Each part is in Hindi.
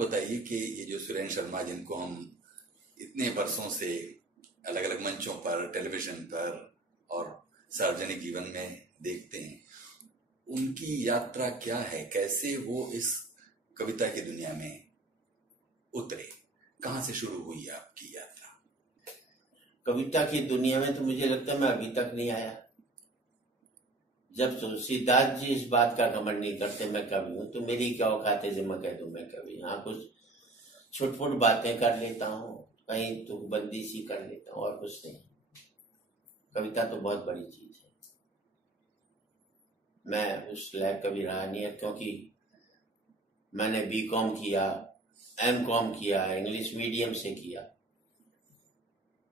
बताइए कि ये जो सुरेंद्र शर्मा, जिनको हम इतने वर्षों से अलग अलग मंचों पर, टेलीविजन पर और सार्वजनिक जीवन में देखते हैं, उनकी यात्रा क्या है? कैसे वो इस कविता की दुनिया में उतरे? कहाँ से शुरू हुई आपकी यात्रा? कविता की दुनिया में तो मुझे लगता है मैं अभी तक नहीं आया। जब तुलसीदास जी इस बात का घमंड नहीं करते मैं कवि हूँ, तो मेरी क्या औकात है जो मैं कह दूं मैं कवि। हाँ, कुछ छुटपुट बातें कर लेता हूँ, कहीं तुकबंदी सी कर लेता हूँ, और कुछ नहीं। कविता तो बहुत बड़ी चीज है। मैं उस लायक कभी रहा नहीं है, क्योंकि मैंने B.Com किया, M.Com किया, इंग्लिश मीडियम से किया।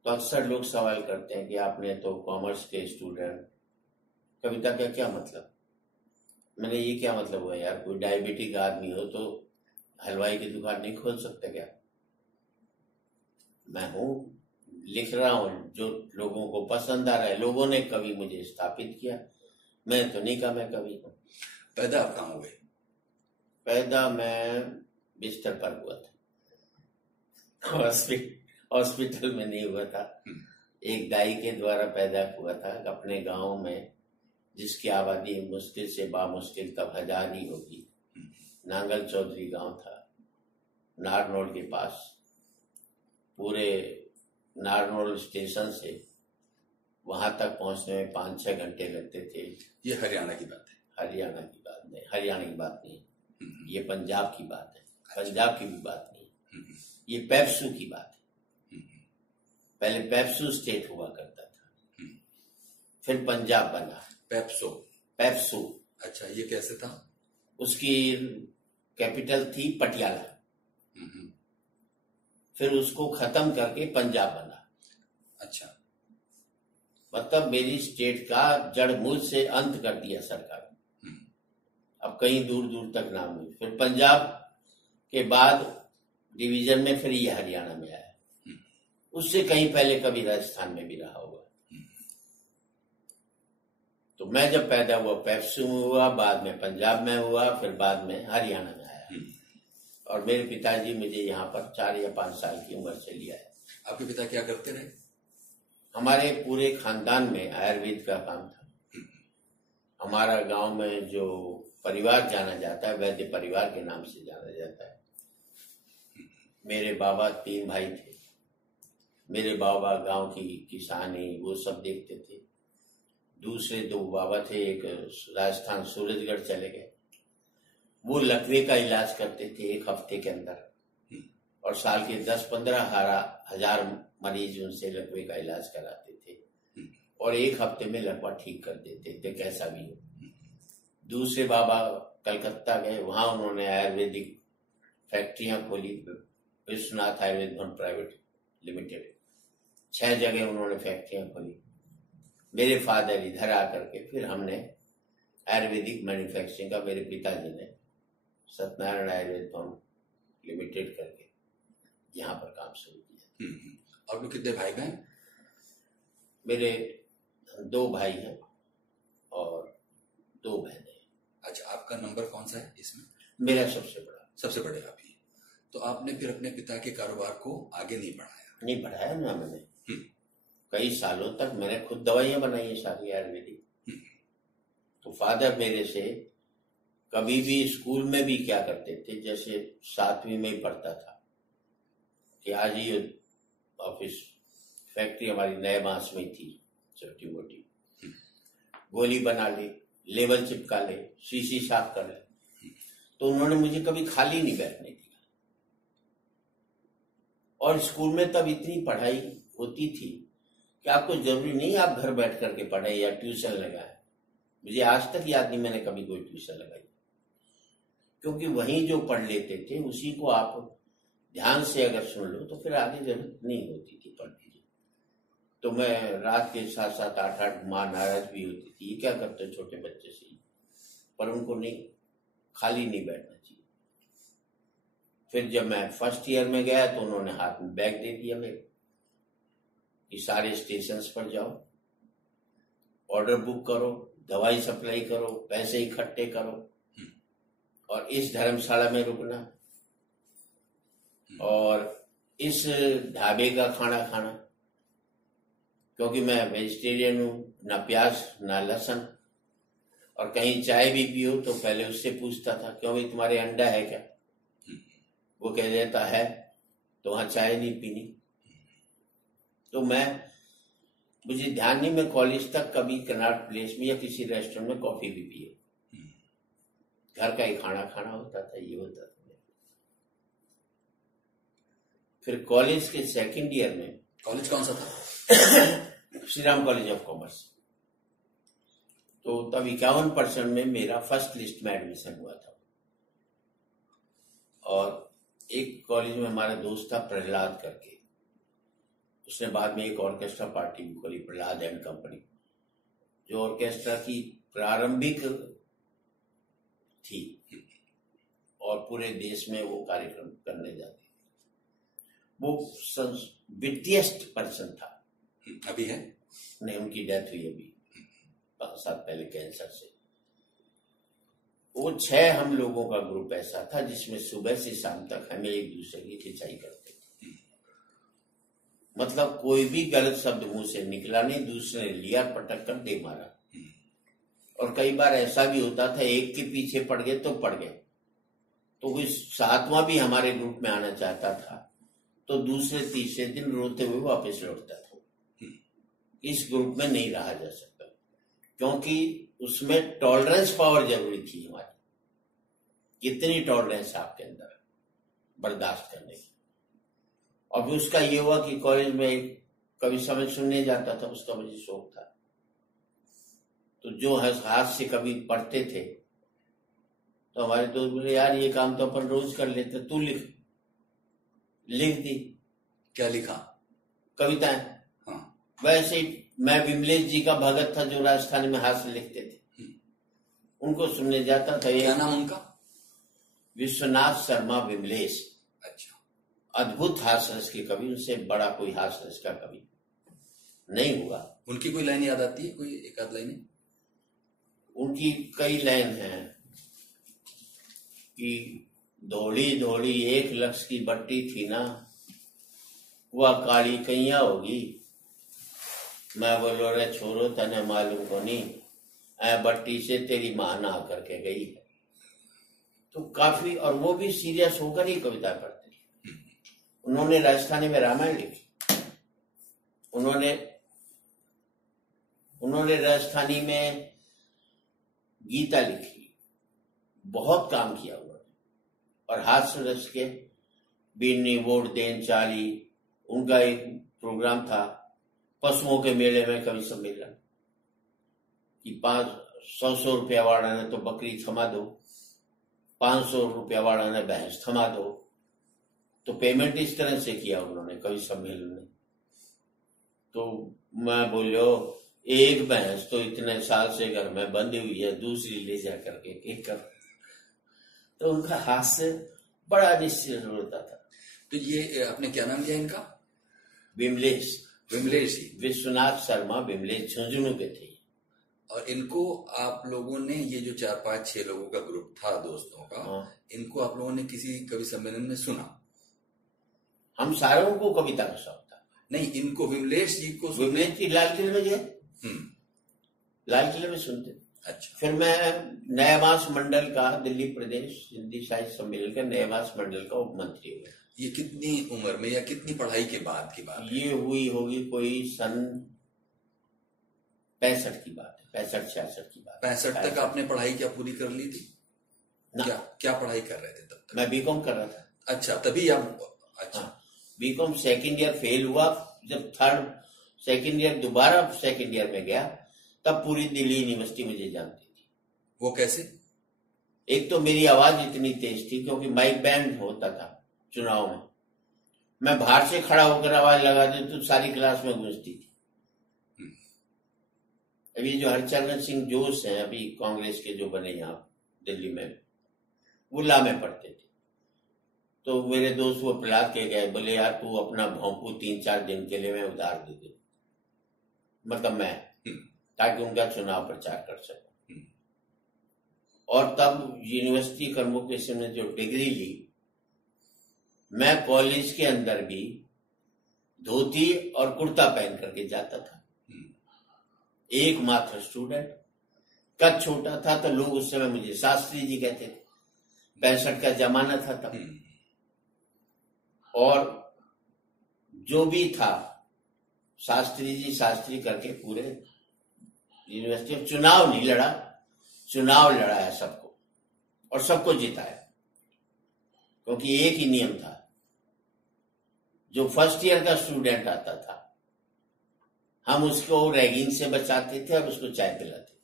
तो अक्सर लोग सवाल करते हैं कि आपने तो कॉमर्स के स्टूडेंट, कविता का क्या मतलब? मैंने ये क्या मतलब हुआ यार? कोई डायबिटिक आदमी हो तो हलवाई की दुकान नहीं खोल सकता क्या? मैं हूँ, लिख रहा हूँ, जो लोगों को पसंद आ रहा है। लोगों ने कवि मुझे स्थापित किया, मैं तो नहीं कहा मैं कवि हूँ। पैदा आप कहाँ हुए? पैदा मैं बिस्तर पर हुआ था, हॉस्पिटल में नहीं हुआ था। एक दाई के द्वारा पैदा हुआ था अपने गांव में, जिसकी आबादी मुश्किल से बामुश्किल तब 1000 ही होगी। नांगल चौधरी गांव था, नारनौल के पास। पूरे नारनौल स्टेशन से वहां तक पहुंचने में 5-6 घंटे लगते थे। ये हरियाणा की बात है? हरियाणा की बात नहीं, हरियाणा की बात नहीं, ये पंजाब की बात है। पंजाब की भी बात नहीं, ये पेप्सू की बात है। पहले पेप्सू स्टेट हुआ करता था, फिर पंजाब बना। पेप्सू। अच्छा, ये कैसे था? उसकी कैपिटल थी पटियाला, फिर उसको खत्म करके पंजाब बना। अच्छा, मतलब मेरी स्टेट का जड़ मूल से अंत कर दिया सरकार। अब कहीं दूर दूर तक नाम नहीं। फिर पंजाब के बाद डिवीजन में फिर ये हरियाणा में आया। उससे कहीं पहले कभी राजस्थान में भी रहा होगा। तो मैं जब पैदा हुआ पेप्सू में हुआ, बाद में पंजाब में हुआ, फिर बाद में हरियाणा में आया। और मेरे पिताजी मुझे यहाँ पर 4 या 5 साल की उम्र से लिया है। आपके पिता क्या करते रहे? हमारे पूरे खानदान में आयुर्वेद का काम था। हमारा गांव में जो परिवार जाना जाता है, वैद्य परिवार के नाम से जाना जाता है। मेरे बाबा 3 भाई थे। मेरे बाबा गांव की किसानी वो सब देखते थे। दूसरे 2 बाबा थे, एक राजस्थान सूरजगढ़ चले गए। वो लकवे का इलाज करते थे 1 हफ्ते के अंदर, और साल के 10-15 हजार मरीज उनसे लकवे का इलाज कराते थे, और 1 हफ्ते में लकवा ठीक कर देते थे, कैसा भी हो। दूसरे बाबा कलकत्ता गए, वहां उन्होंने आयुर्वेदिक फैक्ट्रियां खोली, विश्वनाथ आयुर्वेद भवन प्राइवेट लिमिटेड। 6 जगह उन्होंने फैक्ट्रियां खोली। मेरे फादर इधर आकर के फिर हमने आयुर्वेदिक मैन्युफैक्चरिंग का, मेरे पिताजी ने सत्यनारायण आयुर्वेद भवन लिमिटेड करके यहाँ पर काम शुरू किया। और लोग कितने भाई बहन? मेरे 2 भाई हैं और 2 बहनें। अच्छा, आपका नंबर कौन सा है इसमें? मेरा सबसे बड़ा। सबसे बड़े आप ही। तो आपने फिर अपने पिता के कारोबार को आगे नहीं बढ़ाया? नहीं बढ़ाया ना मैंने। कई सालों तक मैंने खुद दवाइयां बनाई है सारी आयुर्वेदिक। तो फादर मेरे से कभी भी स्कूल में भी क्या करते थे, जैसे 7वीं में ही पढ़ता था कि आज ही ऑफिस फैक्ट्री हमारी नए बांस में थी, छोटी मोटी, गोली बना ले, लेबल चिपका ले, शीशी साफ कर ले। तो उन्होंने मुझे कभी खाली नहीं बैठने दिया। और स्कूल में तब इतनी पढ़ाई होती थी कि आपको जरूरी नहीं आप घर बैठ करके पढ़े या ट्यूशन लगाए। मुझे आज तक याद नहीं मैंने कभी कोई ट्यूशन लगाई, क्योंकि वहीं जो पढ़ लेते थे उसी को आप ध्यान से अगर सुन लो तो फिर आगे जरूरत नहीं होती थी पढ़ने की। तो मैं रात के 7-7, 8-8 माँ नाराज भी होती थी, ये क्या करते हो छोटे बच्चे से। पर उनको नहीं, खाली नहीं बैठना चाहिए। फिर जब मैं फर्स्ट ईयर में गया तो उन्होंने हाथ में बैग दे दिया मेरे कि सारे स्टेशंस पर जाओ, ऑर्डर बुक करो, दवाई सप्लाई करो, पैसे इकट्ठे करो और इस धर्मशाला में रुकना। और इस ढाबे का खाना खाना, क्योंकि मैं वेजिटेरियन हूँ, ना प्याज ना लहसुन, और कहीं चाय भी पियो तो पहले उससे पूछता था क्यों भाई तुम्हारे अंडा है क्या, वो कह देता है तो वहां चाय नहीं पीनी। तो मुझे ध्यान नहीं, मैं कॉलेज तक कभी कनॉट प्लेस में या किसी रेस्टोरेंट में कॉफी भी पिए, घर का ही खाना खाना होता था, ये होता था। फिर कॉलेज के सेकंड ईयर में, कॉलेज कौन सा था? Shri Ram college of commerce, तो तब 51% में मेरा फर्स्ट लिस्ट में एडमिशन हुआ था। और एक कॉलेज में हमारा दोस्त था प्रहलाद करके, उसने बाद में एक ऑर्केस्ट्रा पार्टी भी खोली, प्रहलाद एंड कंपनी, जो ऑर्केस्ट्रा की प्रारंभिक थी और पूरे देश में वो कार्यक्रम करने जाते। वो विटिएस्ट पर्सन था। अभी है? नहीं, उनकी डेथ हुई अभी 5 साल पहले कैंसर से। वो 6 हम लोगों का ग्रुप ऐसा था जिसमें सुबह से शाम तक हमें एक दूसरे की खिंचाई करते थे। मतलब कोई भी गलत शब्द मुंह से निकला नहीं, दूसरे ने लिया, पटक कर दे मारा। और कई बार ऐसा भी होता था एक के पीछे पड़ गए तो पड़ गए, तो कोई 7वां भी हमारे ग्रुप में आना चाहता था तो दूसरे तीसरे दिन रोते हुए वापस लौटता था। इस ग्रुप में नहीं रहा जा सकता, क्योंकि उसमें टॉलरेंस पावर जरूरी थी हमारी, कितनी टॉलरेंस आपके अंदर बर्दाश्त करने की। और फिर उसका ये हुआ कि कॉलेज में कभी समय सुनने जाता था, उसका मुझे शौक था, तो जो हाथ से कभी पढ़ते थे तो हमारे दोस्त बोले यार ये काम तो अपन रोज कर लेते, तू लिख दी। क्या लिखा? कविताएं। हाँ। वैसे ही मैं विमलेश जी का भगत था जो राजस्थान में हाथ से लिखते थे, उनको सुनने जाता था। क्या नाम उनका? विश्वनाथ शर्मा विमलेश। अच्छा। अद्भुत हास्यरस के कवि, उनसे बड़ा कोई हास्यरस का कवि नहीं हुआ। उनकी कोई लाइन याद आती है? कोई एक आध लाइन? उनकी कई लाइन हैं कि धोली धोली 1 लक्ष की बट्टी थी ना, वह काली कैया होगी। मैं बोलो रे छोरो तने मालूम को नहीं, बट्टी से तेरी मां ना करके गई है। तो काफी, और वो भी सीरियस होकर ही कविता पढ़ते। उन्होंने राजस्थानी में रामायण लिखी, उन्होंने राजस्थानी में गीता लिखी, बहुत काम किया उन्होंने। और हास्य रस के बीनी वोट देन चाली, उनका एक प्रोग्राम था पशुओं के मेले में कवि सम्मेलन, कि 500 रुपया वाला ने तो बकरी थमा दो, 500 रुपया वाला ने भैंस थमा दो। तो पेमेंट इस तरह से किया उन्होंने कवि सम्मेलन में। तो मैं बोलो एक भैंस तो इतने साल से घर में बंधी हुई है, दूसरी ले जा करके एक कर। तो उनका हास्य बड़ा निश्चित होता था। तो ये आपने क्या नाम दिया इनका? विमलेश जी। विश्वनाथ शर्मा विमलेश, झुंझुनू के थे। और इनको आप लोगों ने, ये जो 4, 5, 6 लोगों का ग्रुप था दोस्तों का, इनको आप लोगों ने किसी कवि सम्मेलन में सुना? हम सारों को कविता का शौक था। नहीं, इनको विमलेश जी को? विमलेश जी लाल किले में गए, लाल किले में सुनते। अच्छा। फिर मैं न्यायवास मंडल का, दिल्ली प्रदेश हिंदी साहित्य सम्मेलन का न्यायवास मंडल का उप मंत्री हुआ। ये कितनी उम्र में या कितनी पढ़ाई के बाद की बात? ये हुई होगी कोई सन 65 की बात है, 65-66 की बात। 65 तक आपने पढ़ाई क्या पूरी कर ली थी? क्या पढ़ाई कर रहे थे तब तक? मैं बीकॉम कर रहा था। अच्छा, तभी आप? अच्छा। बीकॉम सेकंड ईयर फेल हुआ, जब सेकंड ईयर दोबारा सेकंड ईयर में गया, तब पूरी दिल्ली यूनिवर्सिटी मुझे जानती थी। वो कैसे? एक तो मेरी आवाज इतनी तेज थी, क्योंकि माइक बैंड होता था चुनाव में, मैं बाहर से खड़ा होकर आवाज लगा दी तो सारी क्लास में गूंजती थी। अभी जो हरचरण सिंह जोश हैं, अभी कांग्रेस के जो बने यहाँ दिल्ली में, वो ला में पढ़ते थे। तो मेरे दोस्त वो पिला के गए, बोले यार तू अपना भोंपू 3-4 दिन के लिए मैं उधार दे दे, मतलब मैं, ताकि उनका चुनाव प्रचार कर सकूं। और तब यूनिवर्सिटी कन्वोकेशन ने जो डिग्री ली, मैं कॉलेज के अंदर भी धोती और कुर्ता पहन करके जाता था। एकमात्र स्टूडेंट, कद छोटा था तो लोग उस समय मुझे शास्त्री जी कहते थे। 65 का जमाना था तब। और जो भी था शास्त्री जी शास्त्री करके पूरे यूनिवर्सिटी में चुनाव नहीं लड़ा, चुनाव लड़ाया सबको और सबको जिताया। क्योंकि एक ही नियम था, जो फर्स्ट ईयर का स्टूडेंट आता था हम उसको रैगिंग से बचाते थे और उसको चाय पिलाते थे।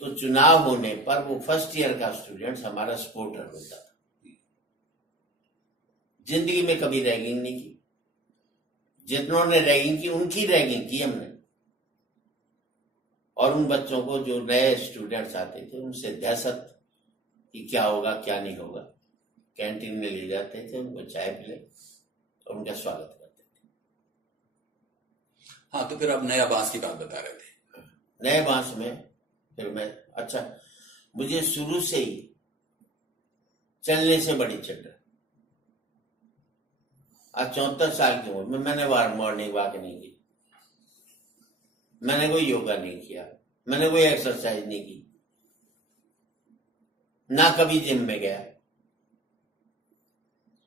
तो चुनाव होने पर वो फर्स्ट ईयर का स्टूडेंट हमारा सपोर्टर होता था। जिंदगी में कभी रैगिंग नहीं की। जितनों ने रैगिंग की उनकी रैगिंग की हमने। और उन बच्चों को जो नए स्टूडेंट्स आते थे उनसे दहशत कि क्या होगा क्या नहीं होगा, कैंटीन में ले जाते थे, उनको चाय पिले और उनका स्वागत करते थे। हाँ, तो फिर आप नया बांस की बात बता रहे थे। नए बांस में फिर मैं, अच्छा, मुझे शुरू से ही चलने से बड़ी चढ़। आज 74 साल की उम्र में मैंने मॉर्निंग वॉक नहीं की, मैंने कोई योगा नहीं किया, मैंने कोई एक्सरसाइज नहीं की, ना कभी जिम में गया।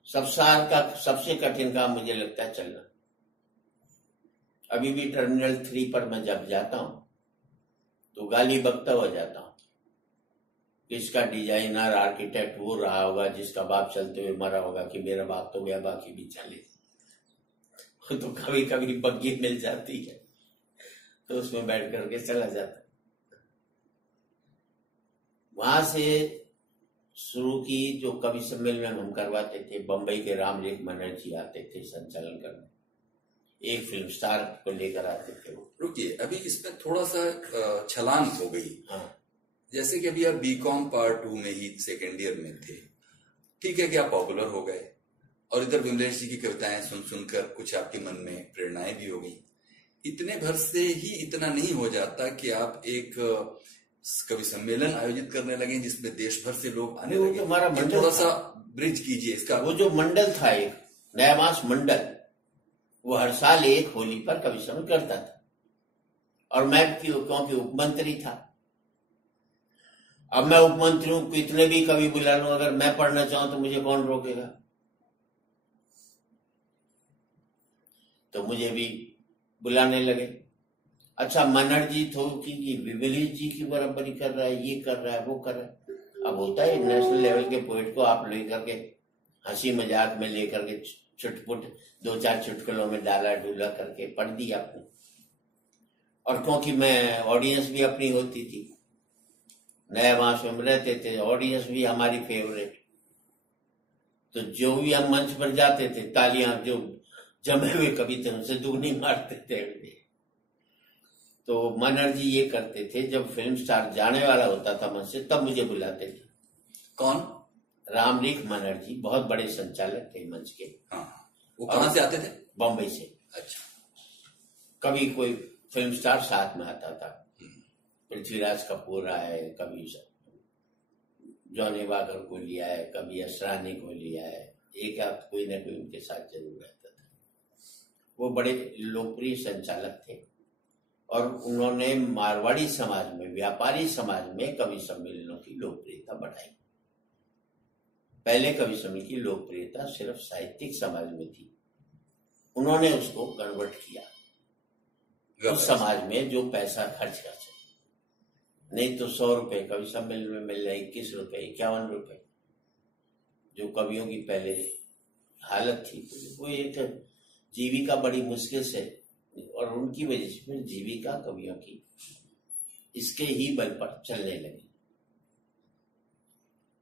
सबसे कठिन काम मुझे लगता है चलना। अभी भी टर्मिनल 3 पर मैं जब जाता हूं तो गाली बकता हो जाता हूं। किसका डिजाइनर आर्किटेक्ट वो रहा होगा जिसका बाप चलते हुए मरा होगा कि मेरा बाप तो गया, बाकी भी चले। तो कभी कभी बग्गी मिल जाती है तो उसमें बैठ करके चला जाता। वहां से शुरू की। जो कवि सम्मेलन हम करवाते थे, बंबई के रामलेख मनहर जी आते थे संचालन करने, एक फिल्म स्टार को लेकर आते थे वो। रुकिए, अभी इसमें थोड़ा सा छलांग हो गई। हाँ। जैसे कि अभी आप बीकॉम पार्ट 2 में ही सेकेंड ईयर में थे, ठीक है कि आप पॉपुलर हो गए और इधर विमलेश जी की कविताएं सुन सुनकर कुछ आपके मन में प्रेरणाएं भी हो गई। इतने भर से ही इतना नहीं हो जाता कि आप एक कवि सम्मेलन आयोजित करने लगे जिसमें देश भर से लोग आने लगे। हमारा मंडल थोड़ा सा ब्रिज कीजिए इसका। वो जो मंडल था, एक नया बांस मंडल, वो हर साल एक होली पर कवि सम्मेलन करता था और मैं क्योंकि उपमंत्री था। अब मैं उपमंत्री हूं, कितने भी कवि बुला लूं, अगर मैं पढ़ना चाहूं तो मुझे कौन रोकेगा। तो मुझे भी बुलाने लगे। अच्छा, मनहर जी थो कि विमलेश जी की बराबरी कर रहा है, ये कर रहा है, वो कर रहा है। अब होता है नेशनल लेवल के पोएट को आप लेकर के हंसी मजाक में लेकर के चुटपुट 2-4 चुटकुलों में डाला डूला करके पढ़ दिया आपने। और क्योंकि मैं ऑडियंस भी अपनी होती थी, नया बांस में रहते थे, ऑडियंस भी हमारी फेवरेट, तो जो भी हम मंच पर जाते थे तालियां जो जमे हुए कवि थे उनसे दुगनी मारते थे। तो मनहर जी ये करते थे, जब फिल्म स्टार जाने वाला होता था मंच से तब मुझे बुलाते थे। कौन? रामलेख मनहर जी, बहुत बड़े संचालक थे मंच के। हाँ। वो कहां से आते थे? बम्बई से। अच्छा। कभी कोई फिल्म स्टार साथ में आता था, पृथ्वीराज कपूर आए, कभी जॉनी वाकर को लिया है, कभी असरानी को लिया है, एक आध कोई ना कोई उनके साथ जरूर रहता था। वो बड़े लोकप्रिय संचालक थे और उन्होंने मारवाड़ी समाज में, व्यापारी समाज में कवि सम्मेलनों की लोकप्रियता बढ़ाई। पहले कवि सम्मेलन की लोकप्रियता सिर्फ साहित्यिक समाज में थी, उन्होंने उसको कन्वर्ट किया उस समाज में जो पैसा खर्च कर सके। नहीं तो 100 रुपए कवि सम्मेलन में मिल रहे, 21 रुपए, 51 रुपए, जो कवियों की पहले हालत थी। वो एक जीविका बड़ी मुश्किल से, और उनकी वजह से जीविका कवियों की इसके ही बल पर चलने लगी।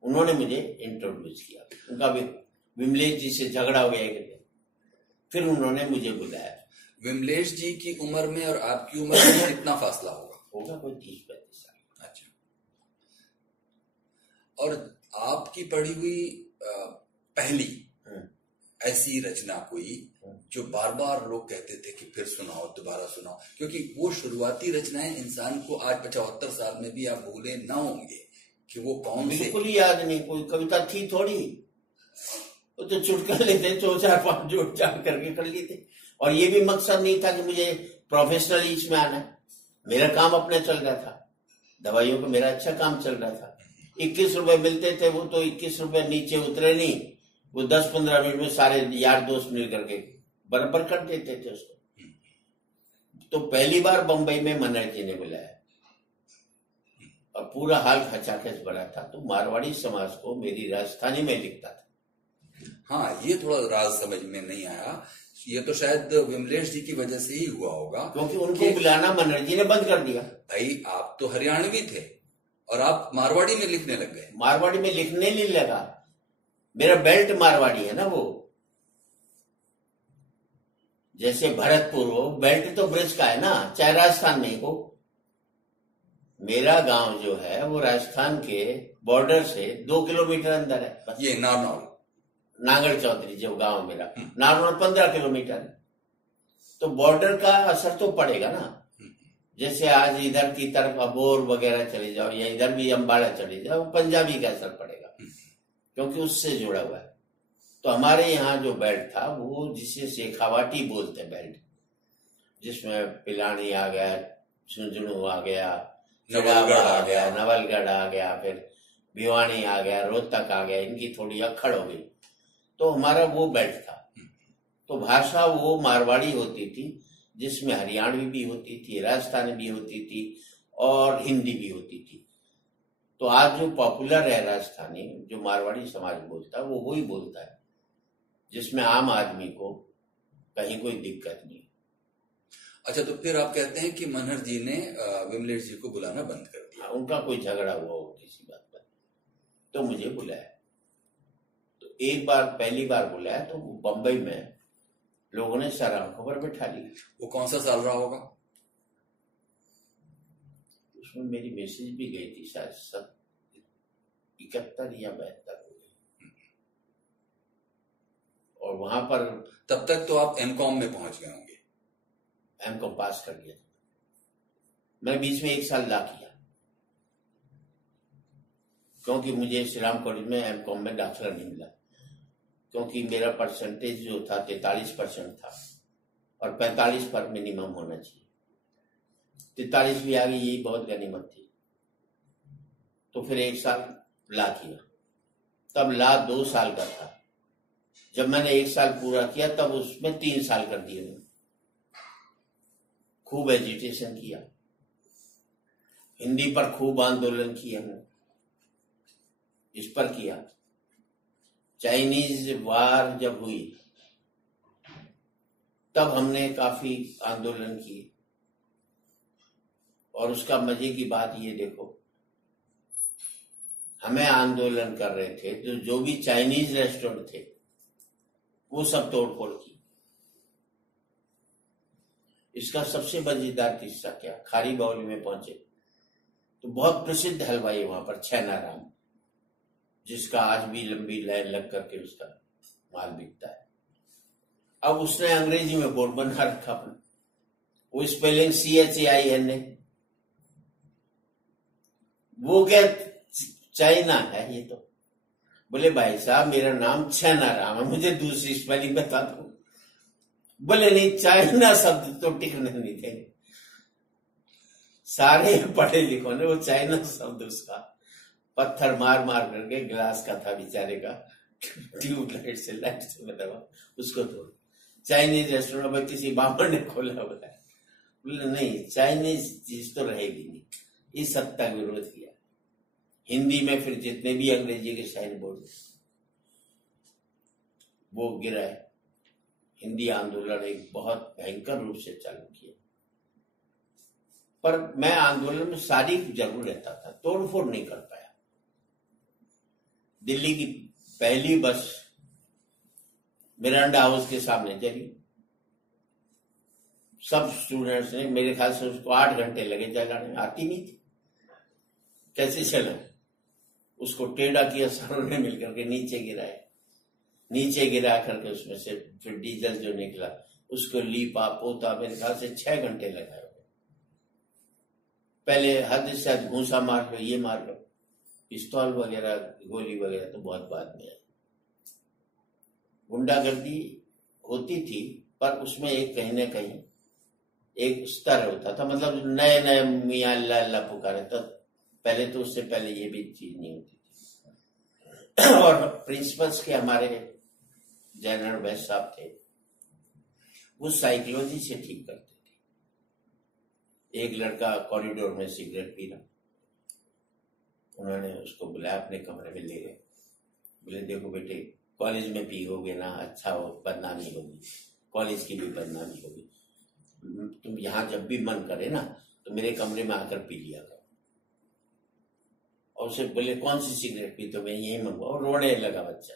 उन्होंने मुझे इंट्रोड्यूस किया, उनका विमलेश जी से झगड़ा हो गया, फिर उन्होंने मुझे बुलाया। विमलेश जी की उम्र में और आपकी उम्र में कितना फासला होगा कोई 30-35 साल। अच्छा। और आपकी पढ़ी हुई पहली ऐसी रचना कोई जो बार बार लोग कहते थे कि फिर सुनाओ, दोबारा सुनाओ, क्योंकि वो शुरुआती रचनाएं इंसान को आज 75 साल में भी आप भूले ना होंगे कि वो कौन से। बिल्कुल याद नहीं, कोई कविता थी थोड़ी। वो तो चुटकल लेते, 4-5 जोड़ जाड़ करके कर लेते। और ये भी मकसद नहीं था कि मुझे प्रोफेशनल इसमें आना है, मेरा काम अपने चल रहा था, दवाइयों का मेरा अच्छा काम चल रहा था। 21 रुपए मिलते थे, वो तो 21 रुपए नीचे उतरे नहीं, वो 10-15 मिनट में सारे यार दोस्त मिल करके बराबर कर देते थे उसको। तो पहली बार बंबई में मनहर जी ने बुलाया और पूरा हाल खचाखच बड़ा था, तो मारवाड़ी समाज को मेरी राजस्थानी में लिखता था। हाँ, ये थोड़ा राज समझ में नहीं आया, ये तो शायद विमलेश जी की वजह से ही हुआ होगा, क्योंकि उनको बुलाना मनहर जी ने बंद कर दिया। भाई आप तो हरियाणवी थे और आप मारवाड़ी में लिखने लग गए। मारवाड़ी में लिखने नहीं लगा, मेरा बेल्ट मारवाड़ी है ना, वो जैसे भरतपुर हो, बेल्ट तो ब्रज का है ना, चाहे राजस्थान में हो। मेरा गांव जो है वो राजस्थान के बॉर्डर से 2 किलोमीटर अंदर है बस। ये नारनौल, नागड़ चौधरी जो गांव मेरा, नारनौल 15 किलोमीटर। तो बॉर्डर का असर तो पड़ेगा ना। जैसे आज इधर की तरफ अबोर वगैरह चले जाओ या इधर भी अम्बाड़ा चले जाओ, पंजाबी का असर पड़ेगा क्योंकि उससे जुड़ा हुआ है। तो हमारे यहाँ जो बेल्ट था वो जिसे शेखावाटी बोलते हैं बेल्ट, जिसमें पिलानी आ गया, झुंझुनू आ गया, नवलगढ़ आ गया, फिर भिवानी आ गया, रोहतक आ गया, इनकी थोड़ी अक्खड़ हो गई। तो हमारा वो बेल्ट था। तो भाषा वो मारवाड़ी होती थी, जिसमें हरियाणवी भी होती थी, राजस्थानी भी होती थी और हिंदी भी होती थी। तो आज जो पॉपुलर है राजस्थानी, जो मारवाड़ी समाज बोलता है, वो वही बोलता है, जिसमें आम आदमी को कहीं कोई दिक्कत नहीं। अच्छा, तो फिर आप कहते हैं कि मनहर जी ने विमलेश जी को बुलाना बंद कर दिया। उनका कोई झगड़ा हुआ हो किसी बात पर, तो मुझे बुलाया। तो एक बार, पहली बार बुलाया तो बंबई में लोगों ने सर आंखों पर बैठा लिया। वो कौन सा साल रहा होगा? उसमें मेरी मैसेज भी गई थी, शायद 71 या 72 हो गई। और वहां पर तब तक तो आप एमकॉम में पहुंच गए होंगे। एमकॉम पास कर लिया था मैं, बीच में 1 साल ला किया क्योंकि मुझे श्री राम कॉलेज में एमकॉम में दाखिला नहीं मिला, क्योंकि मेरा परसेंटेज जो था 43% था और 45 पर मिनिमम होना चाहिए। 43 भी आ गई, यही बहुत गनीमत थी। तो फिर 1 साल ला किया। तब ला 2 साल का था। जब मैंने 1 साल पूरा किया तब उसमें 3 साल कर दिए मैंने। खूब एजिटेशन किया, हिंदी पर खूब आंदोलन किया मैंने, इस पर किया। चाइनीज वार जब हुई तब हमने काफी आंदोलन किए। और उसका मजे की बात ये देखो, हमें आंदोलन कर रहे थे तो जो भी चाइनीज रेस्टोरेंट थे वो सब तोड़फोड़ की। इसका सबसे मजेदार किस्सा क्या, खारी बावली में पहुंचे तो बहुत प्रसिद्ध हलवाई वहां पर, छैनाराम, जिसका आज भी लंबी लाइन लग करके उसका माल बिकता है। अब उसने अंग्रेजी में बोर्ड बना रखा अपना, वो स्पेलिंग CHAIN है। वो क्या चाइना है ये तो। बोले भाई साहब मेरा नाम छैनाराम है, मुझे दूसरी स्पेलिंग बता दो। बोले नहीं, चाइना शब्द तो टिकने नहीं देंगे। सारे पढ़े लिखों ने वो चाइना शब्द उसका पत्थर मार मार करके, गिलास का था बेचारे का, ट्यूबलाइट से लाइट से बना हुआ, उसको तोड़। चाइनीज रेस्टोरेंट में किसी बाबर ने खोला हुआ है। बोले नहीं, चाइनीज चीज तो रहेगी नहीं। इस हद तक विरोध किया। हिंदी में फिर जितने भी अंग्रेजी के साइन बोर्ड वो गिराए। हिंदी आंदोलन एक बहुत भयंकर रूप से चालू किया। पर मैं आंदोलन में शारीरिक जरूर रहता था, तोड़फोड़ नहीं कर पाया। दिल्ली की पहली बस मिरांडा हाउस के सामने चली। सब स्टूडेंट्स ने, मेरे ख्याल से उसको 8 घंटे लगे चलाने में, आती नहीं थी। कैसे चला, उसको टेढ़ा किया, सारों ने मिलकर के नीचे गिराया। नीचे गिरा करके उसमें से फिर डीजल जो निकला उसको लीपा पोता, मेरे ख्याल से 6 घंटे लगाए। पहले हद से हद घूसा मार लो, ये मार लो, पिस्तौल वगैरह गोली वगैरह तो बहुत बाद में है। गुंडागर्दी होती थी, पर उसमें एक कहीं ना कहीं एक स्तर होता था। मतलब नए नए मियाँ अल्लाह अल्लाह पुकारे, तो पहले तो उससे पहले ये भी चीज नहीं होती थी। और प्रिंसिपल्स के हमारे जनरल वैस साहब थे, वो साइकोलॉजी से ठीक करते थे। एक लड़का कॉरिडोर में सिगरेट पी रहा, उन्होंने उसको बुलाया, अपने कमरे में ले गए, बोले देखो बेटे, कॉलेज में पियोगे ना, अच्छा हो, बदनामी होगी, कॉलेज की भी बदनामी होगी, तुम यहाँ जब भी मन करे ना तो मेरे कमरे में आकर पी लिया करो। और उसे बोले कौन सी सिगरेट पी, तो मैं यही मंगवा, और रोने लगा बच्चा।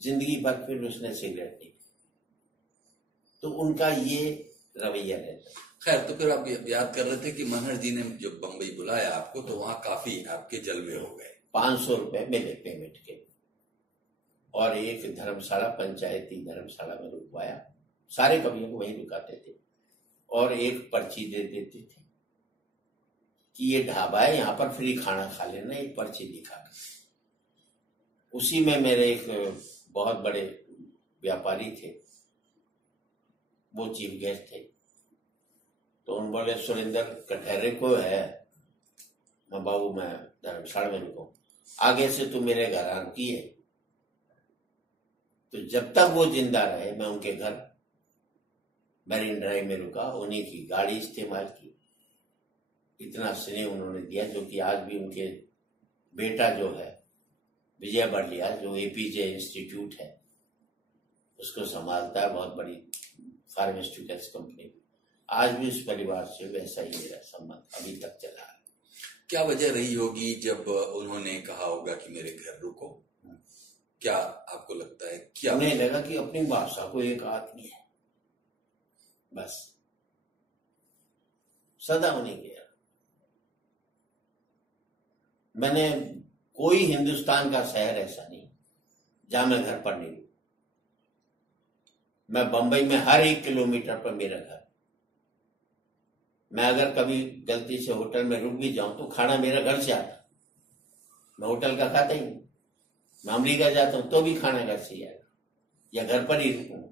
जिंदगी भर फिर उसने सिगरेट नहीं पी। तो उनका ये रवैया रहता। खैर, तो फिर आप याद कर रहे थे कि मनहर जी ने जब बम्बई बुलाया आपको, तो वहां काफी आपके जलवे हो गए। 500 रुपए मिले पेमेंट के, और एक धर्मशाला, पंचायती धर्मशाला में रुकवाया। सारे कवियों को वहीं रुकाते थे, और एक पर्ची दे देते थे कि ये ढाबा है, यहाँ पर फ्री खाना खा लेना, एक पर्ची दिखाकर। उसी में मेरे एक बहुत बड़े व्यापारी थे, वो चीफ गेस्ट थे। तो उन बोले सुरेंद्र कटहरे को है, मैं बाबू मैं धर्मशाला में रुकूं, आगे से तू मेरे घर आती है। तो जब तक वो जिंदा रहे मैं उनके घर मैरीन ड्राइव में रुका, उन्हीं की गाड़ी इस्तेमाल की। इतना स्नेह उन्होंने दिया, जो कि आज भी उनके बेटा जो है विजय बर्लिया, जो एपीजे इंस्टीट्यूट है उसको संभालता है, बहुत बड़ी फार्मास्यूटिकल्स कंपनी। आज भी उस परिवार से वैसा ही मेरा संबंध अभी तक चला है। क्या वजह रही होगी जब उन्होंने कहा होगा कि मेरे घर रुको? क्या आपको लगता है, क्या उन्हें लगा कि अपनी भाषा को एक आदमी है, बस सदा उन्हें गया। मैंने कोई हिंदुस्तान का शहर ऐसा नहीं जहां मैं घर पर नहीं हूं। मैं बंबई में हर 1 किलोमीटर पर मेरा घर। मैं अगर कभी गलती से होटल में रुक भी जाऊं तो खाना मेरा घर से आता, मैं होटल का खाता ही नहीं। मैं अमेरिका जाता हूं तो भी खाना घर से आएगा, या घर पर ही रुकूंगा,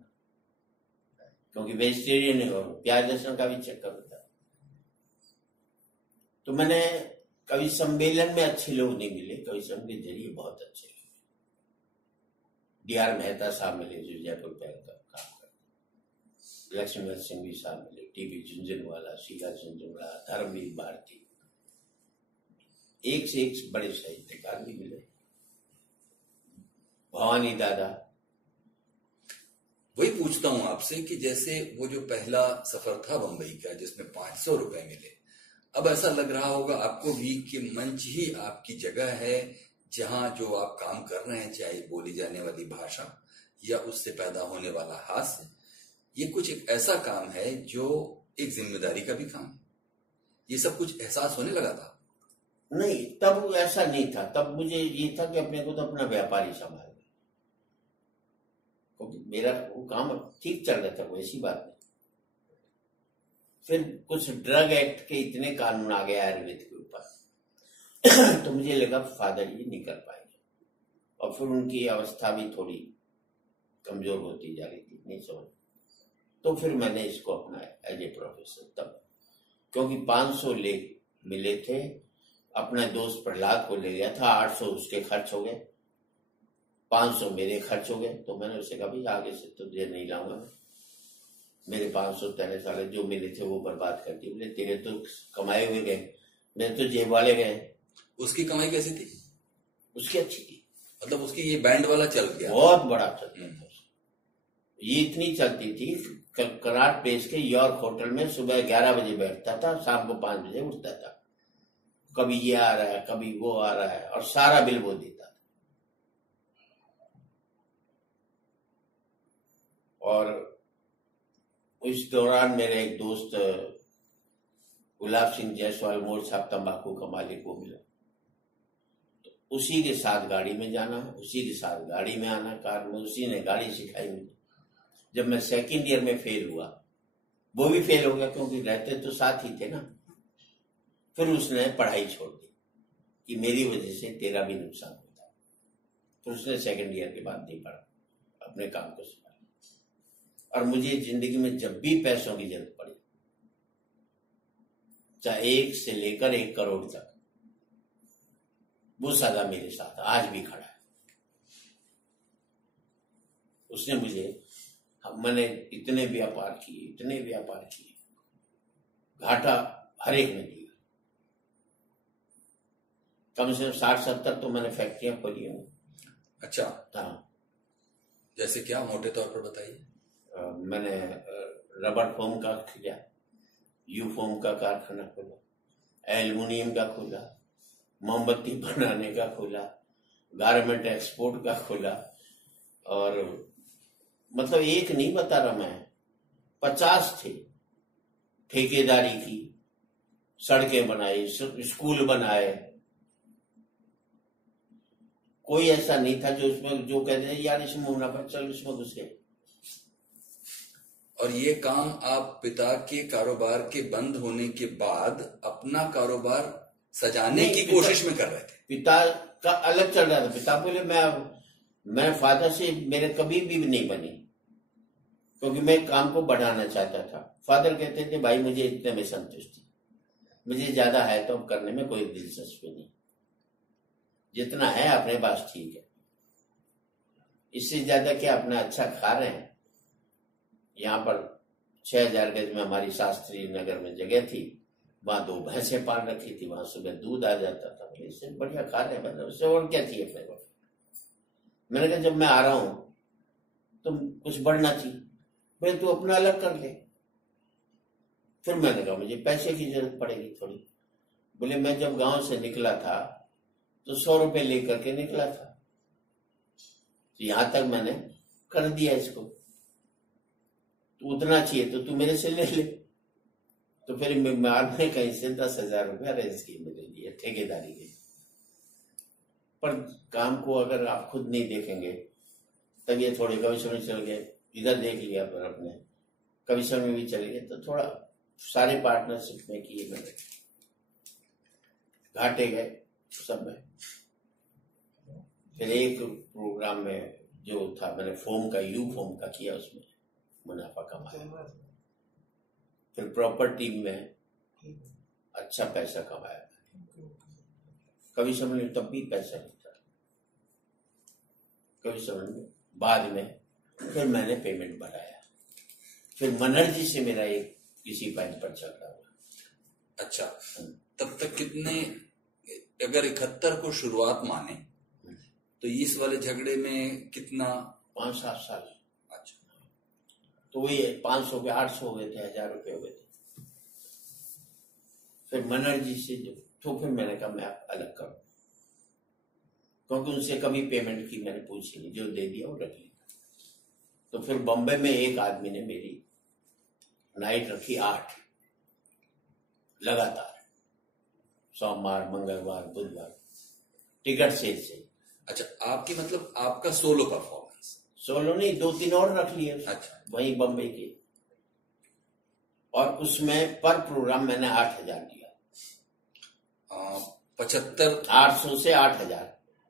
क्योंकि वेजिटेरियन है और प्याज लहसुन का भी चक्कर होता है। तो मैंने कवि सम्मेलन में अच्छे लोग नहीं मिले, कवि संघ के जरिए बहुत अच्छे लोग। डीआर मेहता साहब मिले, जो जयपुर बैंक का काम करते, लक्ष्मण सिंह भी साहब मिले, टीबी झुंझुनवाला, शीला झुंझुनवाला, धर्मवीर भारती, एक से एक बड़े साहित्यकार भी मिले, भवानी दादा। वही पूछता हूं आपसे कि जैसे वो जो पहला सफर था बंबई का, जिसमें 500 रुपए मिले, अब ऐसा लग रहा होगा आपको भी कि मंच ही आपकी जगह है, जहां जो आप काम कर रहे हैं, चाहे बोली जाने वाली भाषा या उससे पैदा होने वाला हास्य, ये कुछ एक ऐसा काम है जो एक जिम्मेदारी का भी काम है। ये सब कुछ एहसास होने लगा था? नहीं, तब ऐसा नहीं था। तब मुझे ये था कि अपने को तो अपना व्यापारी संभालना, मेरा वो काम ठीक चल रहा था, कोई ऐसी बात नहीं। फिर कुछ ड्रग एक्ट के इतने कानून आ गए आयुर्वेद के ऊपर तो मुझे लगा फादर ये नहीं कर पाएंगे, और फिर उनकी अवस्था भी थोड़ी कमजोर होती जा रही थी, नहीं समझ। तो फिर मैंने इसको अपनाया एज ए प्रोफेसर तब, क्योंकि 500 मिले थे। अपने दोस्त प्रहलाद को ले गया था, 800 उसके खर्च हो गए, 500 मेरे खर्च हो गए। तो मैंने उससे कहा भाई आगे से तो तुझे नहीं लाऊंगा मैं, मेरे 500 तेरे साले जो मिले थे वो बर्बाद कर दिए। बोले तेरे तो कमाए हुए गए, मेरे तो जेब वाले गए। उसकी कमाई कैसी थी? उसकी अच्छी थी, मतलब उसकी ये बैंड वाला चल गया, बहुत बड़ा चलता था। ये इतनी चलती थी, कराट पेश के यॉर्क होटल में सुबह 11 बजे बैठता था, शाम को 5 बजे उठता था। कभी ये आ रहा है, कभी वो आ रहा है, और सारा बिल वो देता था। और इस दौरान मेरे एक दोस्त गुलाब सिंह जायसवाल मोड़ साहब तंबाकू का मालिक वो मिला, तो उसी के साथ गाड़ी में जाना, उसी के साथ गाड़ी में आना, कार में, उसी ने गाड़ी सिखाई मुझे। जब मैं 2nd ईयर में फेल हुआ, वो भी फेल हो गया क्योंकि रहते तो साथ ही थे ना। फिर उसने पढ़ाई छोड़ दी कि मेरी वजह से तेरा भी नुकसान होता है। फिर उसने सेकंड ईयर के बाद नहीं पढ़ा, अपने काम को संभाला। और मुझे जिंदगी में जब भी पैसों की जरूरत पड़ी, चाहे 1 से लेकर 1 करोड़ तक, वो सदा मेरे साथ आज भी खड़ा है। उसने मैंने इतने व्यापार किए, घाटा हर एक में दिया। कम से कम 60-70 तो मैंने फैक्ट्रियां खोली हैं। अच्छा, हाँ। जैसे क्या, मोटे तौर पर बताइए। मैंने रबर फोम का किया, यू फोम का कारखाना खोला, एल्युमिनियम का खोला, मोमबत्ती बनाने का खोला, गारमेंट एक्सपोर्ट का खोला, और मतलब एक नहीं बता रहा मैं, 50 थे। ठेकेदारी की, सड़कें बनाई, स्कूल बनाए। कोई ऐसा नहीं था जो कहते हैं यार इसमें मुनाफा, चल इसमें घुस गए। और ये काम आप पिता के कारोबार के बंद होने के बाद अपना कारोबार सजाने की कोशिश में कर रहे थे? पिता का अलग चल रहा था। पिता बोले मैं फादर से मेरे कभी भी नहीं बनी, क्योंकि मैं काम को बढ़ाना चाहता था। फादर कहते थे भाई मुझे इतने में संतुष्टि, मुझे ज्यादा है तो करने में कोई दिलचस्पी नहीं, जितना है अपने पास ठीक है, इससे ज्यादा क्या अपना अच्छा खा रहे हैं। यहाँ पर 6000 गज में हमारी शास्त्री नगर में जगह थी, वहां 2 भैंसें पाल रखी थी, वहां सुबह दूध आ जाता था, इससे बढ़िया खा रहे हैं, मतलब उससे और क्या चाहिए अपने को। मैंने कहा जब मैं आ रहा हूं तो कुछ बढ़ना चाहिए, भाई तू अपना अलग कर ले। फिर मैंने कहा मुझे पैसे की जरूरत पड़ेगी थोड़ी। बोले मैं जब गांव से निकला था तो 100 रुपए लेकर के निकला था, तो यहां तक मैंने कर दिया इसको, तो उतना चाहिए तो तू मेरे से ले ले। तो फिर मैं कहीं से 10,000 रुपया अरेंज किए मेरे लिए ठेकेदारी के। पर काम को अगर आप खुद नहीं देखेंगे, तब ये थोड़े कमीशन में चल गए, इधर देख लिया, पर अपने कमीशन में भी चले गए, तो थोड़ा सारे पार्टनरशिप में किए मैंने, घाटे गए सब में। फिर एक प्रोग्राम में जो था मैंने फोम का, यू फोम का किया, उसमें मुनाफा कमाया। फिर प्रॉपर्टी में अच्छा पैसा कमाया। कभी समझ में तब भी पैसा नहीं था, कभी समझ में बाद में फिर मैंने पेमेंट बढ़ाया। फिर मनर्जी से मेरा एक किसी पॉइंट पर चल रहा हुआ। अच्छा, तब तक कितने, अगर 71 को शुरुआत माने तो इस वाले झगड़े में कितना? 5-7 साल। अच्छा, तो वही 500 के 800 हो गए थे, 1000 रुपये हो गए थे। फिर मनर्जी से तो फिर मैंने कहा मैं अलग करूं, क्योंकि उनसे कभी पेमेंट की मैंने पूछी नहीं, जो दे दिया वो रख लिया। तो फिर बॉम्बे में एक आदमी ने मेरी नाइट रखी 8 लगातार, सोमवार, मंगलवार, बुधवार, टिकट सेल से। अच्छा, आपकी मतलब आपका सोलो परफॉर्मेंस? सोलो नहीं, 2-3 और रख लिए। अच्छा, वही बम्बई के। और उसमें पर प्रोग्राम मैंने 8,000 दिया। 75, 800 से 8,000,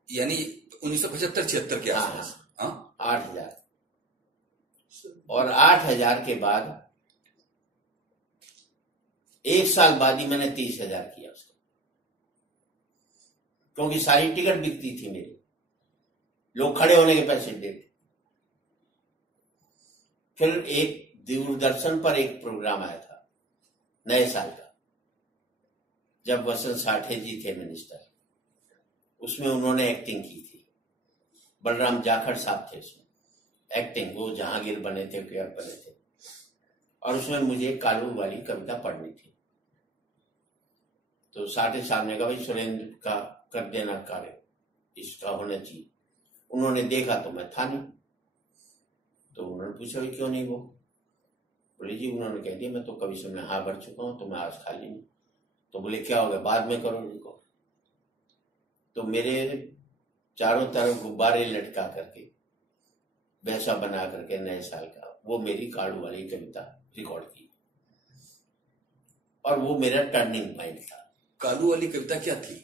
यानी 1975-76 के आसपास। हाँ, 8,000। और 8,000 के बाद 1 साल बाद ही मैंने 30,000 किया उसको, क्योंकि सारी टिकट बिकती थी मेरी, लोग खड़े होने के पैसे देते। फिर एक दूरदर्शन पर एक प्रोग्राम आया था नए साल का, जब वसंत साठे जी थे मिनिस्टर, उसमें उन्होंने एक्टिंग की थी। बलराम जाखड़ साहब थे उसमें एक्टिंग, वो जहांगीर बने थे, कुंवर बने थे। और उसमें मुझे कालू वाली कविता पढ़नी थी। तो साठे साहब ने कहा भाई सुरेंद्र का कर देना कार्य, इसका होना चाहिए। उन्होंने देखा तो मैं था नहीं, तो उन्होंने पूछा भाई क्यों नहीं? वो बोले जी, उन्होंने कह दिया मैं तो कभी से मैं हाँ भर चुका हूं, तो मैं आज खाली नहीं। तो बोले क्या हो गया, बाद में करो उनको। तो मेरे चारों तरफ गुब्बारे लटका करके वैसा बना करके नए साल का वो मेरी कालू वाली कविता रिकॉर्ड की, और वो मेरा टर्निंग पॉइंट था। कालू वाली कविता क्या थी?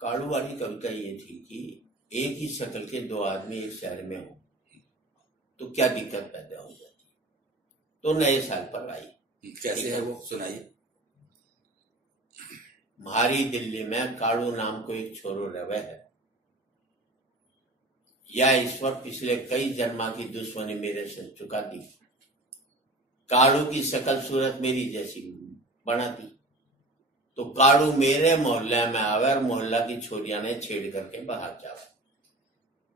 कालू वाली कविता ये थी कि एक ही शक्ल के दो आदमी एक शहर में हो तो क्या दिक्कत पैदा हो जाती। तो नए साल पर आई। कैसे है वो, सुनाइए। म्हारी दिल्ली में काड़ू नाम को एक छोरो रवे है, या ईश्वर पिछले कई जन्मा की दुश्मनी मेरे से चुका दी। काड़ू की शकल सूरत मेरी जैसी बना दी, तो काड़ू मेरे मोहल्ले में आवे और मोहल्ला की छोरियां ने छेड़ करके बाहर जावे,